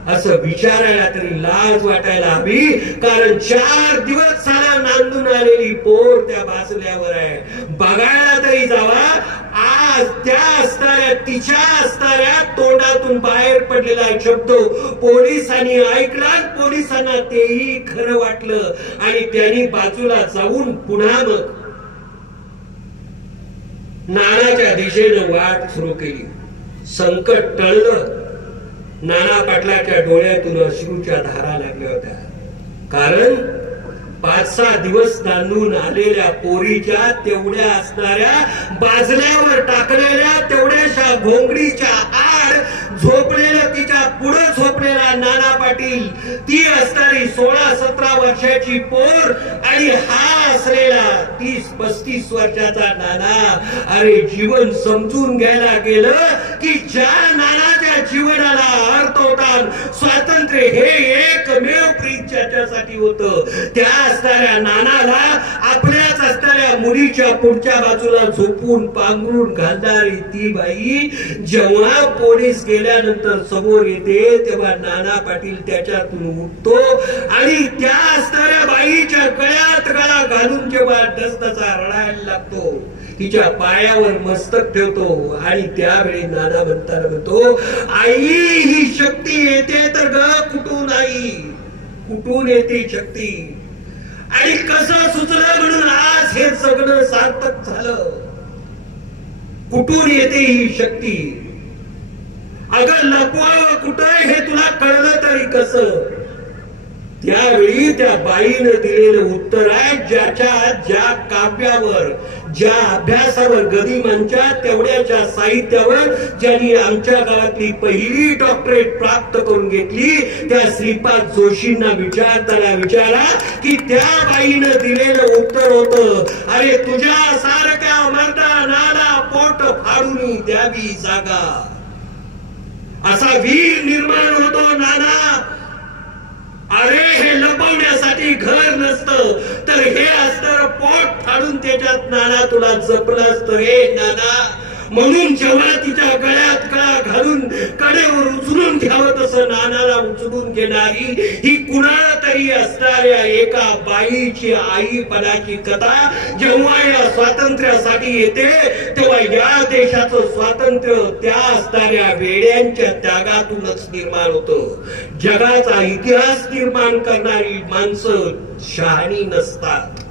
असं विचारायला तरी लाज वाटायला हवी, कारण 4 दिवस झाला नांदून आलेली पोर त्या बाजल्यावर आहे. बघायला तरी जावा. आज त्या असणाऱ्या, तिच्या असणाऱ्या तोंडातून बाहेर पडलेला शब्द पोलिसांनी ऐकला. पोलिसांना तेही खरं वाटलं आणि त्यांनी बाजूला जाऊन पुन्हा मग नानाच्या दिशेनं वाट सुरू केली. संकट टळलं. नाना पाटलाच्या डोळ्यातून अश्रूच्या धारा लागल्या होत्या, कारण 5-6 दिवस नांदून आलेल्या पोरीच्या तेवढ्या असणाऱ्या बाजल्यावर टाकलेल्या तेवढ्याशा घोंगडीच्या आड झोपलेलं, तिच्या पुढे झोपलेला नाना पाटील, ती असणारी 16-17 वर्षाची पोर आणि हा असलेला 30-35 वर्षाचा नाना. अरे जीवन समजून घ्यायला गेलं की ज्या नानाच्या जीवनाला अर्थ होता, स्वातंत्र्य हे एकमेव प्रीत ज्याच्यासाठी होतं, त्या असणाऱ्या नानाला आपल्याच असणाऱ्या मुलीच्या पुढच्या बाजूला झोपून पांघरून घालणारी ती बाई जेव्हा पोलीस गेल्यानंतर समोर येते, तेव्हा नाना पाटील त्याच्यातून उठतो आणि त्या असणाऱ्या बाईच्या गळ्यात गळा घालून जेव्हा डसडसा रडायला लागतो, तिच्या पायावर मस्तक ठेवतो आणि त्यावेळी नाना म्हणतो, आई ही शक्ती येते तर ग कुठून? आई कुठून येते शक्ती? आणि कसं सुचलं म्हणून आज हे सगळं सार्थक झालं? कुठून येते ही शक्ती? अगं लपवावं कुठं हे तुला कळलं तरी कसं? त्यावेळी त्या बाईनं दिलेलं उत्तर आहे, ज्या काव्यावर, ज्या अभ्यासावर, गदिमांच्या तेवढ्याच्या साहित्यावर ज्यांनी आमच्या गावातली पहिली डॉक्टरेट प्राप्त करून घेतली, त्या श्रीपाद जोशींना विचारा की त्या बाईनं दिलेलं उत्तर होतं, अरे तुझ्या सारख्या मर्दानाला पोट फाडून द्यावी जागा. असा वीर निर्माण होतो नाना. अरे हे लपवण्यासाठी घर नसतं, तर हे असतं पोट फाडून त्याच्यात नाना तुला जपलं असतं रे नाना. म्हणून जेव्हा तिच्या गळ्यात कळा घालून कडेवर उचलून घ्यावं तसं नानाला उचलून घेणारी ही कुणाला तरी असणाऱ्या एका बाईची आईपणाची कथा जेव्हा या स्वातंत्र्यासाठी येते, तेव्हा या देशाचं स्वातंत्र्य त्या असणाऱ्या वेड्यांच्या त्यागातूनच निर्माण होतं. जगाचा इतिहास निर्माण करणारी माणसं शहाणी नसतात.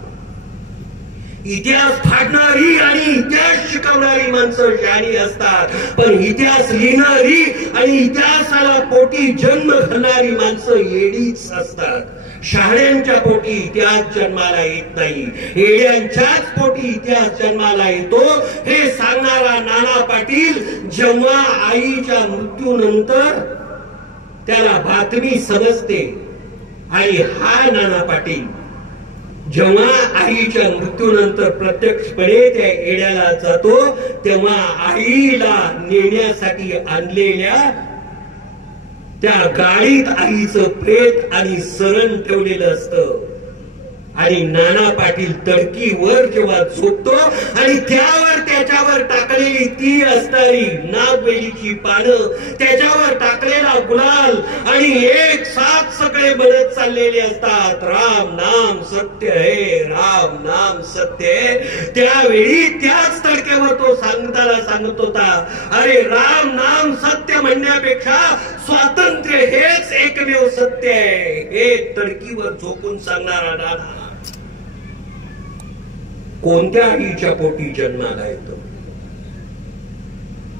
इतिहास फाडणारी आणि इतिहास शिकवणारी माणसं शहाणी असतात, पण इतिहास लिहिणारी आणि इतिहासाला पोटी जन्म घालणारी माणसं येडीच असतात. शहाण्यांच्या पोटी इतिहास जन्माला येत नाही, येड्यांच्याच पोटी इतिहास जन्माला येतो. हे सांगणारा नाना पाटील जेव्हा आईच्या मृत्यूनंतर त्याला बातमी समजते, आणि हा नाना पाटील जेव्हा आईच्या मृत्यूनंतर प्रत्यक्षपणे त्या येड्याला जातो, तेव्हा आईला नेण्यासाठी आणलेल्या त्या गाडीत आईचं प्रेत आणि सरण ठेवलेलं असतं. आणि नाना पाटील तडकीवर जेव्हा झोपतो आणि त्याच्यावर टाकलेली ती असणारी नागवेलीची पानं, त्याच्यावर टाकलेला गुलाल आणि एक साथ सगळे म्हणत चाललेले असतात, राम नाम सत्य है, राम नाम सत्य है. त्यावेळी त्याच तडक्यावर तो सांगत होता, अरे राम नाम सत्य म्हणण्यापेक्षा स्वातंत्र्य हेच एकमेव सत्य आहे. हे तडकीवर झोपून सांगणारा नाना कोणत्या आईच्या पोटी जन्माला येतो?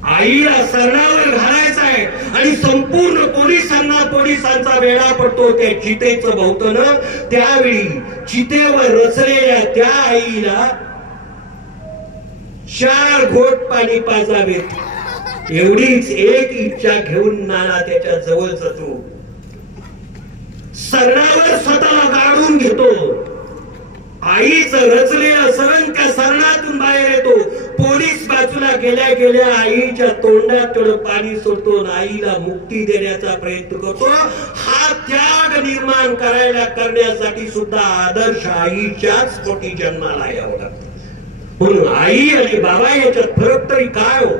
आईला सरणावर घालायचंय आणि संपूर्ण पोलिसांचा वेळा पडतो त्या चितेचं भोवतणं. त्यावेळी चितेवर रचलेल्या त्या आईला 4 घोट पाणी पाजावेत एवढीच एक इच्छा घेऊन नाना त्याच्या जवळ जातो. सरणावर स्वतःला गाडून घेतो. आईचं रचलेलं सरण त्या सरणातून बाहेर येतो. पोलीस बाजूला गेल्या आईच्या तोंडात थोडं पाणी सोडतो, आईला मुक्ती देण्याचा प्रयत्न करतो. हा त्याग निर्माण करण्यासाठी सुद्धा आदर्श आईच्याच पोटी जन्माला यावं लागतं. म्हणून आई आणि बाबा याच्यात फरक तरी काय हो?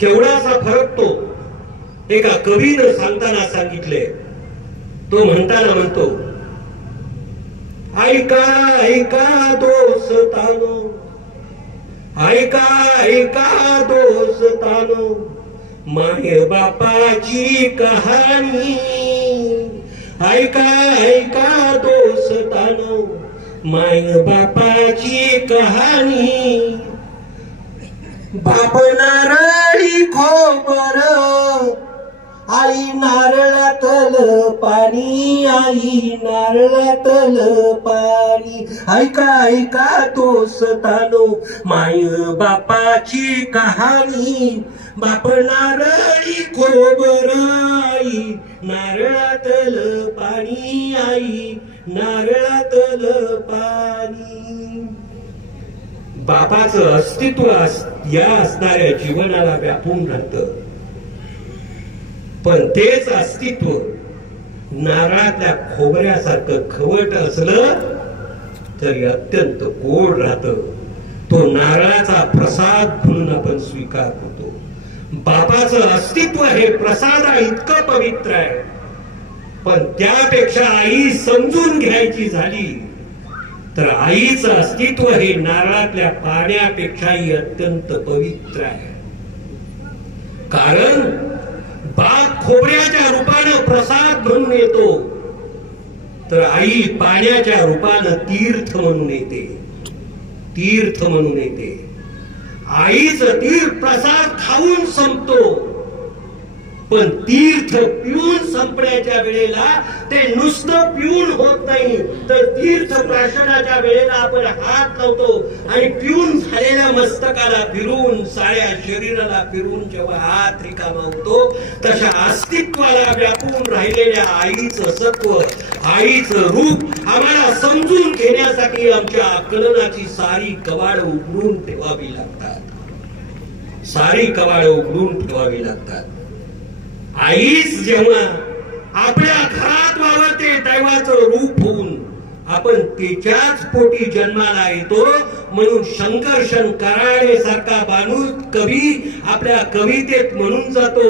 केवढासा फरक तो एका कवीनं सांगताना सांगितले. तो म्हणतो, ऐका ऐका दोस्तानो, ऐका ऐका दोस्तानो, माय बापाची कहाणी. ऐका ऐका दोस्तानो, माय बापाची कहाणी. बाप नारळी खोबर, आई नारळातल पाणी, आई नारळातल पाणी. ऐका ऐका दोस्तानो, माय बापाची कहाणी. बाप नारळी खोबर, आई नारळातल पाणी, आई नारळातल पाणी. बापाचं अस्तित्व या असणाऱ्या जीवनाला व्यापून राहतं, पण तेच अस्तित्व नारळातल्या खोबऱ्यासारखं खवट असलं तरी अत्यंत गोड राहतं. तो नारळाचा प्रसाद म्हणून आपण स्वीकार करतो. बापाचं अस्तित्व हे प्रसादा इतकं पवित्र आहे, पण त्यापेक्षा आई समजून घ्यायची झाली तर आईचं अस्तित्व हे नारळातल्या पाण्यापेक्षाही अत्यंत पवित्र आहे. कारण बाप खोबऱ्याच्या रूपानं प्रसाद म्हणून येतो, तर आई पाण्याच्या रूपानं तीर्थ म्हणून येते. तीर्थ म्हणून येते. आईचं तीर्थ प्रसाद खाऊन संपतो, पण तीर्थ पिऊन संपण्याच्या वेळेला ते नुसतं पिऊन होत नाही, तर तीर्थ प्राशनाच्या वेळेला आपण हात लावतो आणि पिऊन झालेल्या मस्तकाला फिरून साऱ्या शरीराला फिरून जेव्हा हात रिकामा होतो, तशा अस्तित्वाला व्यापून राहिलेल्या आईचं सत्व, आईचं रूप आम्हाला समजून घेण्यासाठी आमच्या आकलनाची सारी कवाड उघडून ठेवावी लागतात, सारी कवाड उघडून ठेवावी लागतात. आईच जेव्हा आपल्या घरात वावरते दैवाचं रूप होऊन आपण तिच्याच पोटी जन्माला येतो. म्हणून शंकरशन कराडे सारखा माणूस कवी आपल्या कवितेत म्हणून जातो,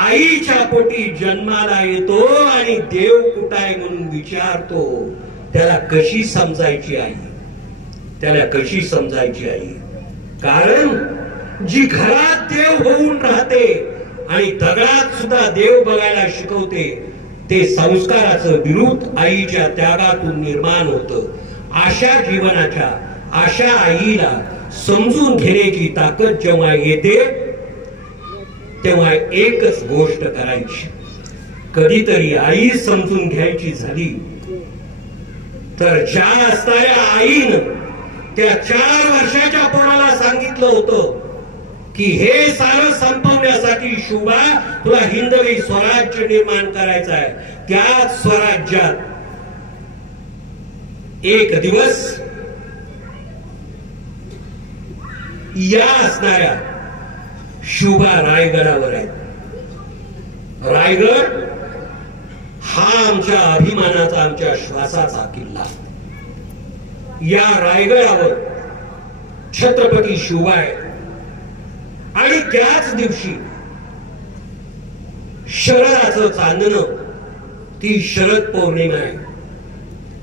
आईच्या पोटी जन्माला येतो आणि देव कुठाय म्हणून विचारतो. त्याला कशी समजायची आई, त्याला कशी समजायची आई? कारण जी घरात देव होऊन राहते आणि दगडात सुद्धा देव बघायला शिकवते, ते संस्काराचं विरुद्ध आईच्या त्यागातून निर्माण होतं. अशा जीवनाच्या अशा आईला समजून घेण्याची ताकद जेव्हा येते तेव्हा एकच गोष्ट करायची. कधीतरी आई समजून घ्यायची झाली तर ज्या असणाऱ्या आईनं त्या 4 वर्षाच्या पोराला सांगितलं होतं की हे सारं संपवण्यासाठी शुभा तुला हिंदवी स्वराज्य निर्माण करायचं आहे, त्याच स्वराज्यात एक दिवस या असणाऱ्या शुभा रायगडावर आहे. रायगड हा आमच्या अभिमानाचा, आमच्या श्वासाचा किल्ला. या रायगडावर छत्रपती शिवबा आहे आणि त्याच दिवशी शरदाचं चांदणं, ती शरद पौर्णिमा आहे.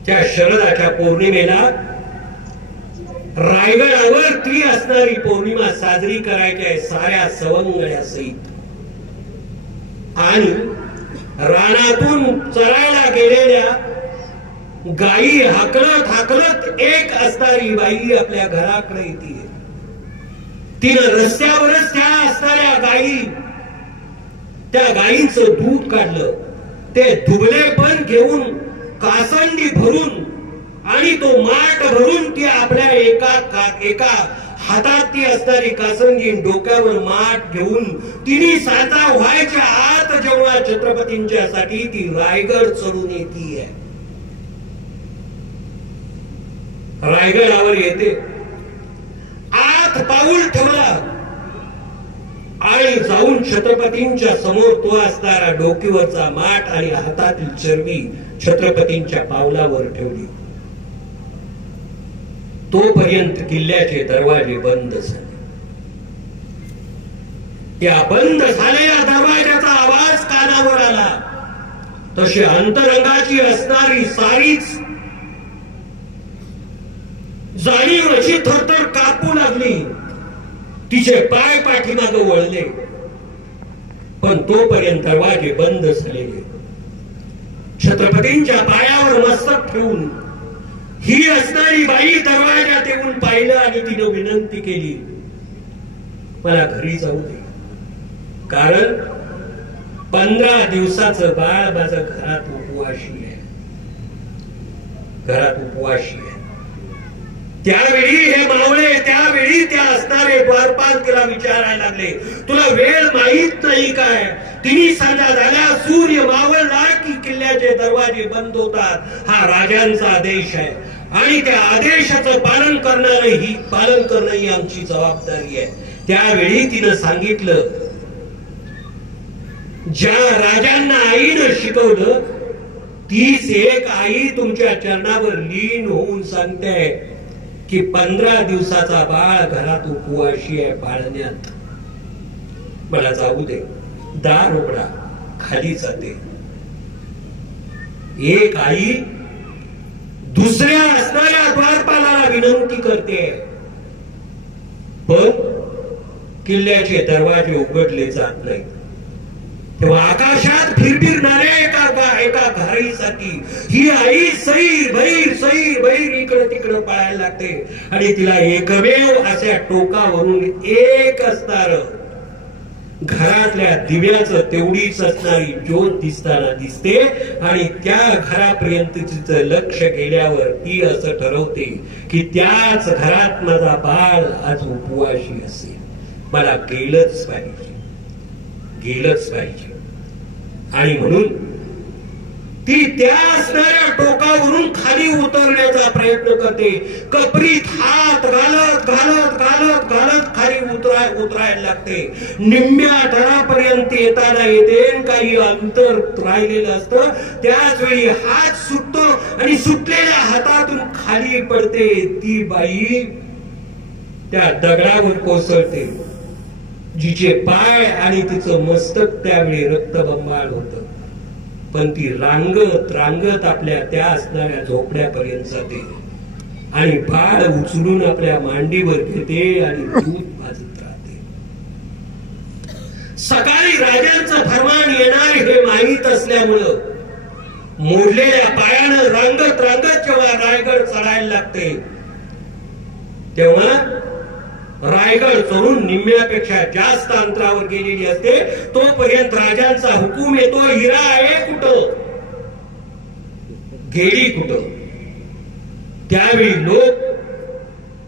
त्या शरदाच्या पौर्णिमेला रायगडावर ती असणारी पौर्णिमा साजरी करायची आहे साऱ्या सवंगड्यासहित. आणि रानातून चरायला गेलेल्या गायी हाकलत हाकलत एक असणारी बाई आपल्या घराकडे येते. तिनं रस्त्यावरच त्या असणाऱ्या गायी, त्या गायींचं दूध काढलं, ते दुबळे पण घेऊन कासंडी भरून आणि तो माठ भरून ती आपल्या एका हातात ती असणारी कासंडी, डोक्यावर माठ घेऊन तिने साता व्हायच्या आत जेव्हा छत्रपतींच्या साठी ती रायगड चढून येते, रायगडावर येते, आत पाऊल ठेवला आणि जाऊन छत्रपतींच्या समोर तो असणारा डोकीवरचा माठ आणि हातातील चरबी छत्रपतींच्या पावलावर ठेवली. तोपर्यंत किल्ल्याचे दरवाजे बंद झाले. त्या बंद झालेल्या दरवाजाचा आवाज कानावर आला तशी अंतरंगाची असणारी सारीच जाणीव अशी थरथर कापू लागली. तिचे पाय पाठीमागे वळले, पण तोपर्यंत दरवाजे बंद झालेले. छत्रपतींच्या पायावर मस्तक ठेवून ही असणारी बाई दरवाजात येऊन पाहिलं आणि तिने विनंती केली, मला घरी जाऊ दे, कारण 15 दिवसाचं बाळ माझं घरात उपवाशी आहे, घरात उपवाशी आहे. त्यावेळी हे मावळे, त्यावेळी त्या असणारे द्वारपाल तिला विचारायला लागले, तुला वेळ माहित नाही काय? 3 संध्या झाल्या, सूर्य मावळला की किल्ल्याचे दरवाजे बंद होतात. हा राजांचा आदेश आहे आणि त्या आदेशाचं पालन करणं ही आमची जबाबदारी आहे. त्यावेळी तिनं सांगितलं, ज्या राजांना आईनं शिकवलं तीच एक आई तुमच्या चरणावर लीन होऊन सांगते की 15 दिवसाचा बाळ घरात उपवाशी आहे पाळण्यात, मला जाऊ दे. दार उघडा, खाली जाते. एक आई दुसऱ्या असणाऱ्या द्वारपालाला विनंती करते, पण किल्ल्याचे दरवाजे उघडले जात नाही. तेव्हा आकाशात फिरणाऱ्या एका घराईसाठी ही आई सैर भैर इकडे तिकडे पळायला लागते आणि तिला एकमेव अशा टोकावरून एक असणार घरातल्या दिव्याचं तेवढीच असणारी ज्योत दिसताना दिसते आणि त्या घरापर्यंत तिचं लक्ष गेल्यावर ती असं ठरवते की त्याच घरात माझा बाळ आज उपवाशी असेल, मला गेलंच पाहिजे. आणि म्हणून ती त्या असणाऱ्या टोकावरून खाली उतरण्याचा प्रयत्न करते. कपरीत हात घालत घालत घालत घालत खाली उतरायला लागते. निम्म्या तळापर्यंत येताना येते, काही अंतर राहिलेलं असतं. त्याच वेळी हात सुटतो आणि सुटलेल्या हातातून खाली पडते. ती बाई त्या दगडावर कोसळते, जिचे पाय आणि तिचं मस्तक त्यावेळी रक्तबंबाळ होतं. पण ती रांगत रांगत आपल्या त्या असणाऱ्या झोपड्यापर्यंत जाते आणि बाळ उचलून आपल्या मांडीवर घेते आणि दूध पाजत राहते. सकाळी राजांचं फरमान येणार हे माहीत असल्यामुळं मोडलेल्या पायानं रांगत रांगत जेव्हा रायगड चढायला लागते, तेव्हा रायगड चढून निम्म्यापेक्षा जास्त अंतरावर गेलेली असते. तोपर्यंत राजांचा हुकूम येतो, हिरा आहे कुठं, गेली कुठं. त्यावेळी लोक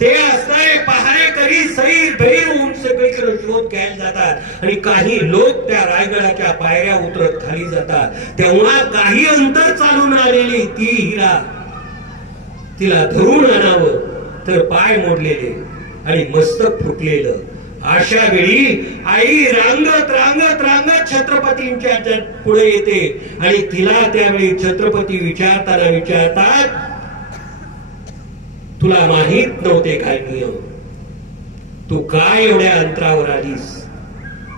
ते असणारे पहारेकरी सैर होऊन सगळीकडे शोध घ्यायला जातात आणि काही लोक त्या रायगडाच्या पायऱ्या उतरत खाली जातात. तेव्हा काही अंतर चालून आलेली ती हिरा, तिला धरून आणावं तर पाय मोडलेले आणि मस्तक फुटलेलं. अशा वेळी आई रांगत रांगत रांगत छत्रपतींच्या पुढे येते आणि तिला त्यावेळी छत्रपती विचारतात, तुला माहित नव्हते काय नियम, तू काय एवढ्या अंतरावर आलीस?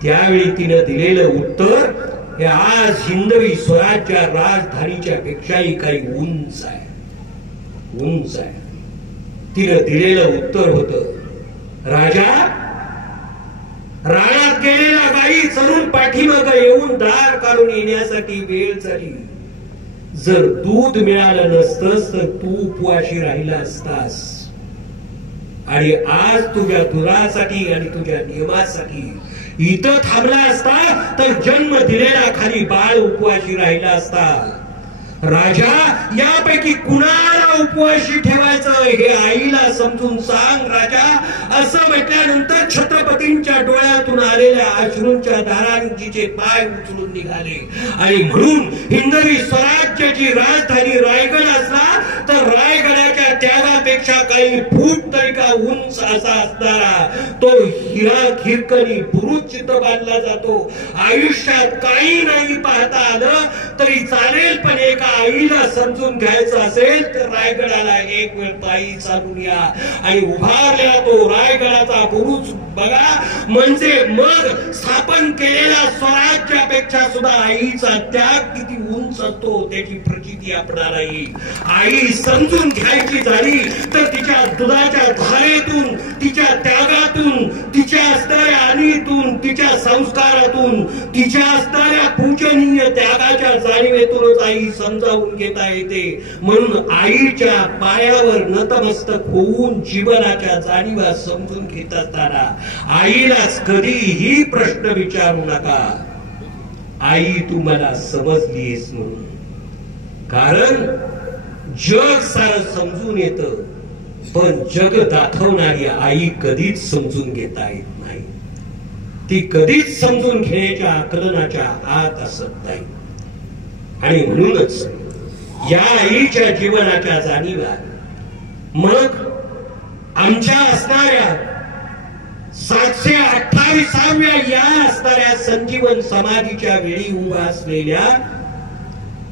त्यावेळी तिनं दिलेलं उत्तर हे आज हिंदवी स्वराज्य राजधानीच्या पेक्षाही काही उंच आहे. तिनं दिलेलं उत्तर होतं, राजा, रानात गेलेल्या गायी चरून पाठीमागं येऊन दार काढून येण्यासाठी वेळ झाली. जर दूध मिळालं नसतंस तर तू उपवाशी राहिला असतास आणि आज तुझ्या दुरासाठी आणि तुझ्या नियमासाठी इथं थांबला असता तर जन्म दिलेला खाली बाळ उपवाशी राहिला असता. राजा, यापैकी कुणाला उपवाशी ठेवायचं हे आईला समजून सांग राजा. असं म्हटल्यानंतर छत्रपतींच्या डोळ्यातून आलेल्या अश्रूंच्या धारांनी तिचे पाय उचलून निघाले. आणि म्हणून हिंदवी स्वराज्याची राजधानी रायगड असला तर रायगडाच्या त्यागापेक्षा काही फूट तरी का उंच असा असणारा तो हिरा खिरकणी बुरुज चित्र बांधला जातो. आयुष्यात काही नाही पाहता आलं तरी चालेल, पण एका आईला समजून घ्यायचं असेल तर रायगडाला एक वेळ पायी चालून या आणि उभारलेला तो रायगडाचा बुरुज बघा. म्हणजे मग स्थापन केलेल्या स्वराज्यापेक्षा सुद्धा आईचा त्याग किती उंच असतो त्याची प्रचिती आपणाला येईल. आई समजून घ्यायची झाली तर तिच्या दुधाच्या धारेतून, तिच्या त्यागातून, तिच्या असणाऱ्या आणीतून, तिच्या संस्कारातून, तिच्या असणाऱ्या पूजनीय त्यागाच्या जाणीवेतूनच आई समजावून घेता येते. म्हणून आईच्या पायावर नतमस्तक होऊन जीवनाच्या जाणीवा समजून घेत असताना आईलाच कधीही प्रश्न विचारू नका, आई तू मला समजलीस म्हणून. कारण जग सारं समजून येतं, पण जग दाखवणारी आई कधीच समजून घेता येत नाही. ती कधीच समजून घेण्याच्या आकलनाच्या आत असत नाही. आणि म्हणूनच या आईच्या जीवनाच्या जाणीवा मग आमच्या असणाऱ्या 728व्या या असणाऱ्या संजीवन समाधीच्या वेळी उभा असलेल्या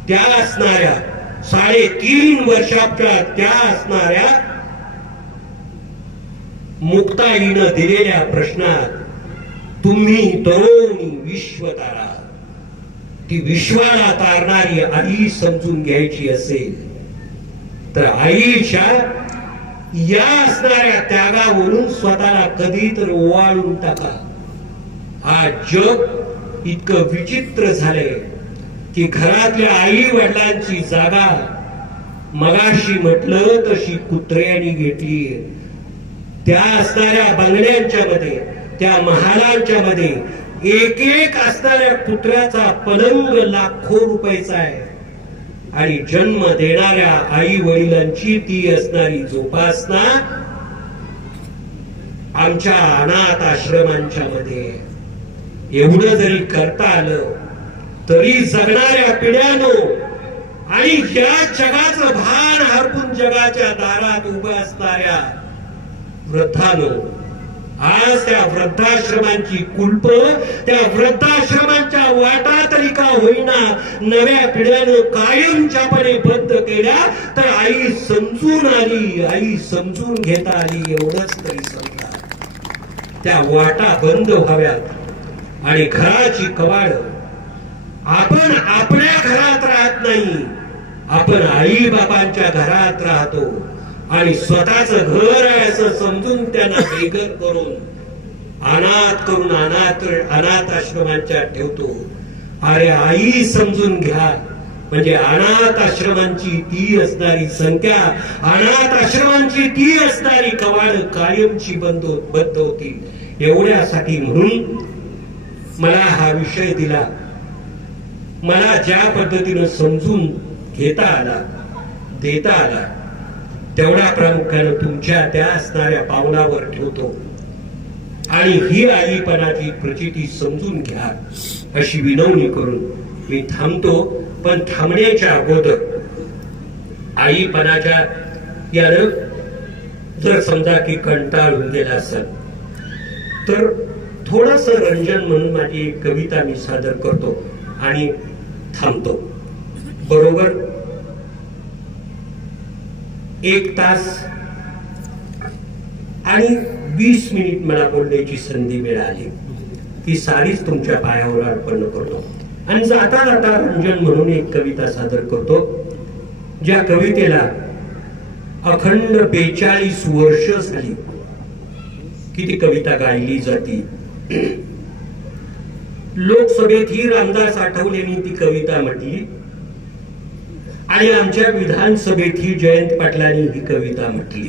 त्या असणाऱ्या 3.5 वर्षाच्या त्या असणाऱ्या मुक्ताईनं दिलेल्या प्रश्नात तुम्ही तरुणी विश्वतारा, ती विश्वाला तारणारी आई समजून घ्यायची असेल तर आईच्या या असणाऱ्या त्यागावरून स्वतःला कधी तर ओवाळून टाका. हा जग इतकं विचित्र झालंय की घरातल्या आई वडिलांची जागा मगाशी म्हटलं तशी कुत्र्यानी घेतली. त्या असणाऱ्या बंगल्यांच्या मध्ये, त्या महालांच्या मध्ये एक एक असणाऱ्या कुत्र्याचा पलंग लाखो रुपयाचा आहे आणि जन्म देणाऱ्या आई वडिलांची ती असणारी जोपासना आमच्या अनाथ आश्रमांच्या मध्ये एवढं जरी करता आलं तरी जगणाऱ्या पिढ्यानो आणि या जगाचं भान हरपून जगाच्या दारात उभं असणाऱ्या वृद्धानो आज त्या वृद्धाश्रमांची कुलप त्या वृद्धाश्रमांच्या वाटा तरी का होईना नव्या पिढ्यानं कायमच्यापणे बंद केल्या तर आई समजून आली आई समजून घेता आली एवढंच तरी समजा त्या वाटा बंद व्हाव्यात आणि घराची कवाड आपण आपल्या घरात राहत नाही आपण आई बाबांच्या घरात राहतो आणि स्वतःच घर आहे असं समजून त्यांना बेघर करून अनाथ आश्रमांच्या ठेवतो. अरे आई समजून घ्या म्हणजे अनाथ आश्रमांची ती असणारी संख्या अनाथ आश्रमांची ती असणारी कवाड कायमची बंद होतील एवढ्यासाठी म्हणून मला हा विषय दिला. मला ज्या पद्धतीनं समजून घेता आला देता आला तेवढ्या प्रामुख्यानं तुमच्या त्या असणाऱ्या पावलावर ठेवतो आणि ही आईपणाची प्रचिती समजून घ्या अशी विनवणी करून मी थांबतो. पण थांबण्याच्या अगोदर आईपणाच्या यानं जर समजा की कंटाळून गेला असेल तर थोडस रंजन म्हणून माझी एक कविता मी सादर करतो आणि थांबतो. बरोबर 1 तास आणि 20 मिनिट मला बोलण्याची संधी मिळाली ती सारीच तुमच्या पायावर अर्पण करतो आणि जाता जाता रंजन म्हणून एक कविता सादर करतो ज्या कवितेला अखंड 42 वर्ष झाली की ती कविता गायली जाती. लोकसभेत ही रामदास आठवलेंनी ती कविता म्हटली आणि आमच्या विधानसभेत ही जयंत पाटलांनी ही कविता म्हटली.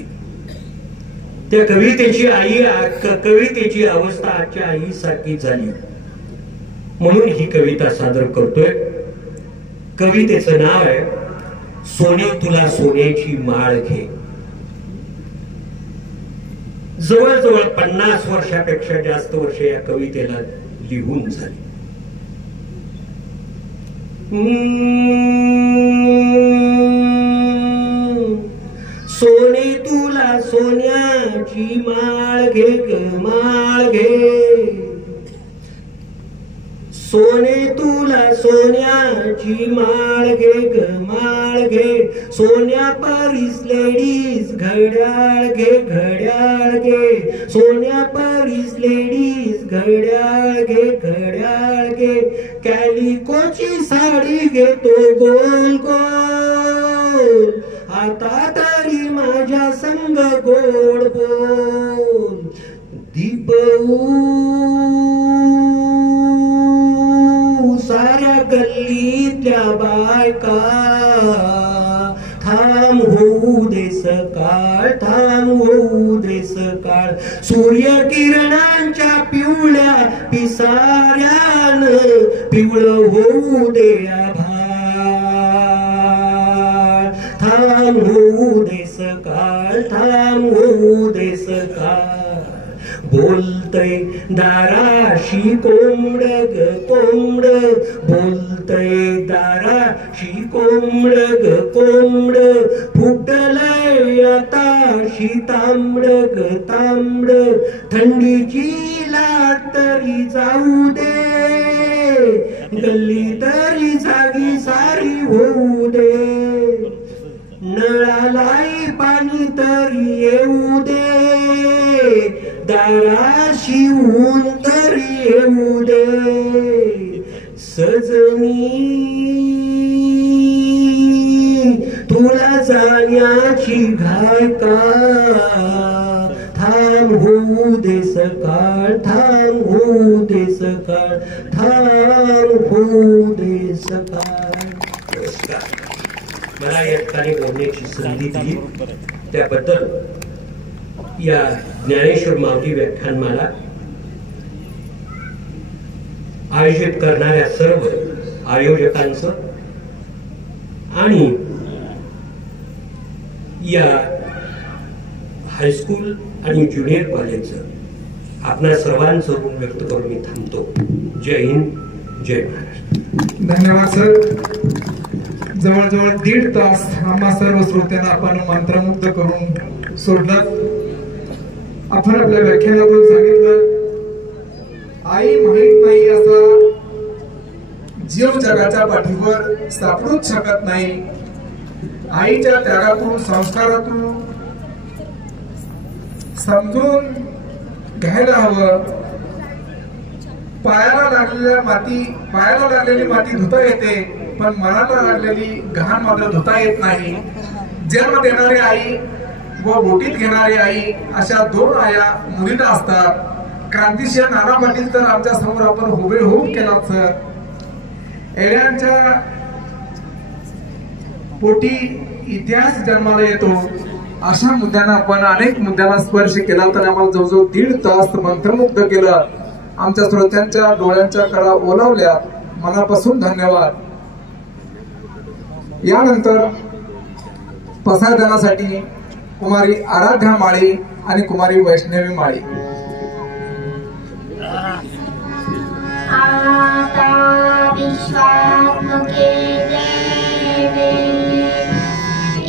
त्या कवितेची अवस्था आजच्या आई सारखी झाली म्हणून ही कविता सादर करतोय. कवितेचं नाव आहे सोने तुला सोन्याची माळ घे. जवळजवळ 50 वर्षापेक्षा जास्त वर्ष या कवितेला लिहून झाली. सोने तुला सोन्याची माळ घे ग माळ घे. सोने तुला सोन्याची माळ घे ग माळ घे. सोन्या परीस लेडीज घड्याळ घे घड्याळ घे. सोन्या परीस लेडीज घड्याळ घे घड्याळ घे. कॅलिकोची साडी घेतो गोल गोल आता तरी माझ्या संग गोड बोल. साऱ्या गल्लीतल्या बायका थांब होऊ दे सकाळ थांब होऊ दे सकाळ. सूर्य किरणांच्या पिवळ्या पिसाऱ्यान पिवळं होऊ दे आभाळ. थांब होऊ दे सकाळ थांब होऊ दे सकाळ. बोलतय दाराशी कोंबड ग कोंबड. बोलतय दाराशी कोंबड ग कोंबड. फुटलय आताशी तांबड ग तांबड. थंडीची लाट तरी जाऊ दे गल्ली तरी जागी सारी होऊ दे. नळालाई पाणी तरी येऊ दे दाराशी ऊन तरी येऊ दे. सजनी तुला जाण्याची घाय का. थांब होऊ दे सकाळ थांब होऊ दे सकाळ थांब होऊ दे सकाळ. मला या ठिकाणी बोलण्याची संधी दिली त्याबद्दल या ज्ञानेश्वर माऊली व्याख्यानमाला आयोजित करणाऱ्या सर्व आयोजकांचं आणि या हायस्कूल आणि ज्युनियर कॉलेजचं आपल्या सर्वांचं ऋण व्यक्त करून मी थांबतो. जय हिंद, जय महाराष्ट्र. धन्यवाद सर. जवळजवळ 1.5 तास आम्हा सर्व श्रोत्यांना आपण मंत्रमुग्ध करून सोडलं. आपण आपल्या व्याख्यानातून सांगितलं आई माहित नाही असा जीव जगाच्या पाठीवर सापडूच शकत नाही. आईच्या त्यागातून संस्कारातून समजून घ्यायला हवं. पायाला लागलेली माती धुता येते, पण मनाला लागलेली घाण मात्र धुता येत नाही. जन्म देणारी आई व बोटीत घेणारी आई अशा 2 आया मुलीला असतात. क्रांतिशील नाना पाटील तर आमच्या समोर आपण हुबेहूब केला सर. एड्यांच्या पोटी इतिहास जन्माला येतो. अशा मुद्द्यांना आपण अनेक मुद्द्यांना स्पर्श केला, तर आम्हाला जवळजवळ 1.5 तास मंत्रमुग्ध केलं. आमच्या श्रोत्यांच्या डोळ्यांच्या कडा ओलावल्या. मनापासून धन्यवाद. यानंतर पसायदानासाठी कुमारी आराध्या माळी आणि कुमारी वैष्णवी माळी. आता विश्वात्मके देवे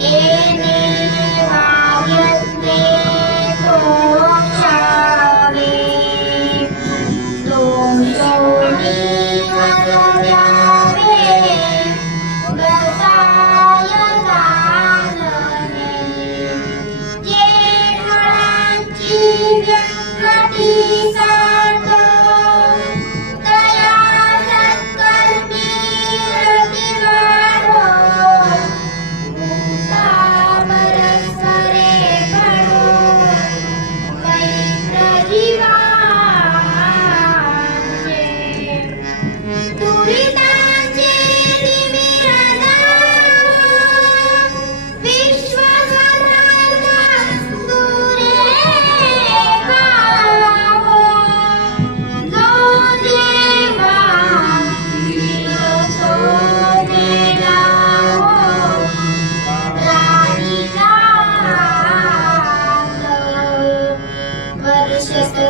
एने भाग्यस्ते तोक्षावे तोषोनी वसव्यावे गसाय दानने जे फळांची व्यक्ती साधो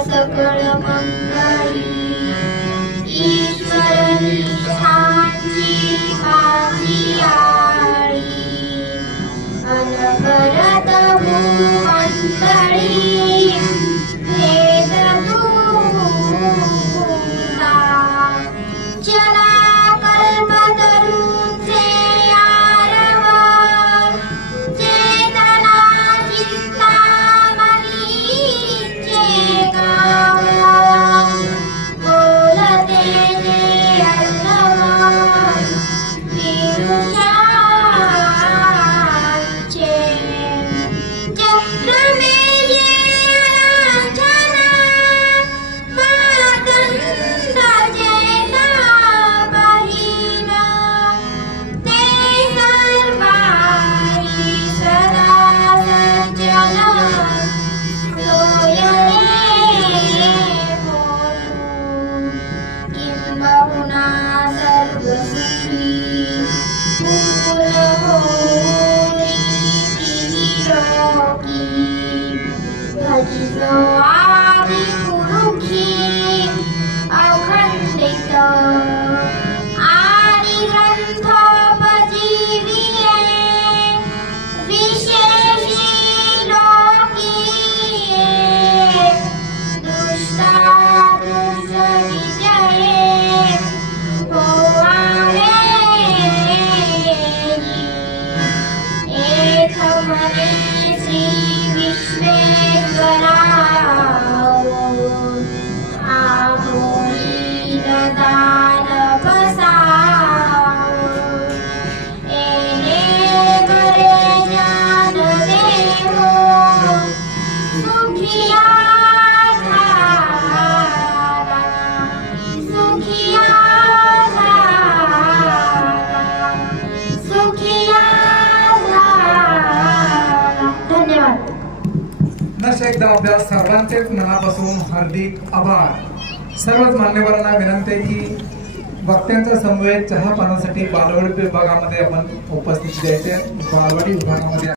सकळ मंगळी ईश्वरनी शांती आळी अनवरत भूमंडळी भेद दूरा चला कल्पतरूचे आरव चेतना चित्तामनीचे बोलते जे अर्णव विरुषाचे चक्रमेये लांछना मातंड जेना बहीण ते सर्वारी सदा सज्जन सोयरे बोलू किंबहुना सर्वसुखी फूल होई निरोगी भजिलो आदि पुरुषी अखंडित आदि ग्रंथोपजीविये विशेषी लोकीये दुष्टा दुष्ट विजये होवावे एक मने श्री विश्वेश्वराव आहोई दान बसाव एने बरे ज्ञान देहो सुखिया झाला सुखिया धन्यवाद. एकदा आपल्या सर्वांचेच मनापासून हार्दिक आभार. सर्वच मान्यवरांना विनंती आहे की वक्त्यांचा समवेत चहा पाण्यासाठी बालवाडी विभागामध्ये आपण उपस्थित द्यायचे. बालवाडी विभागामध्ये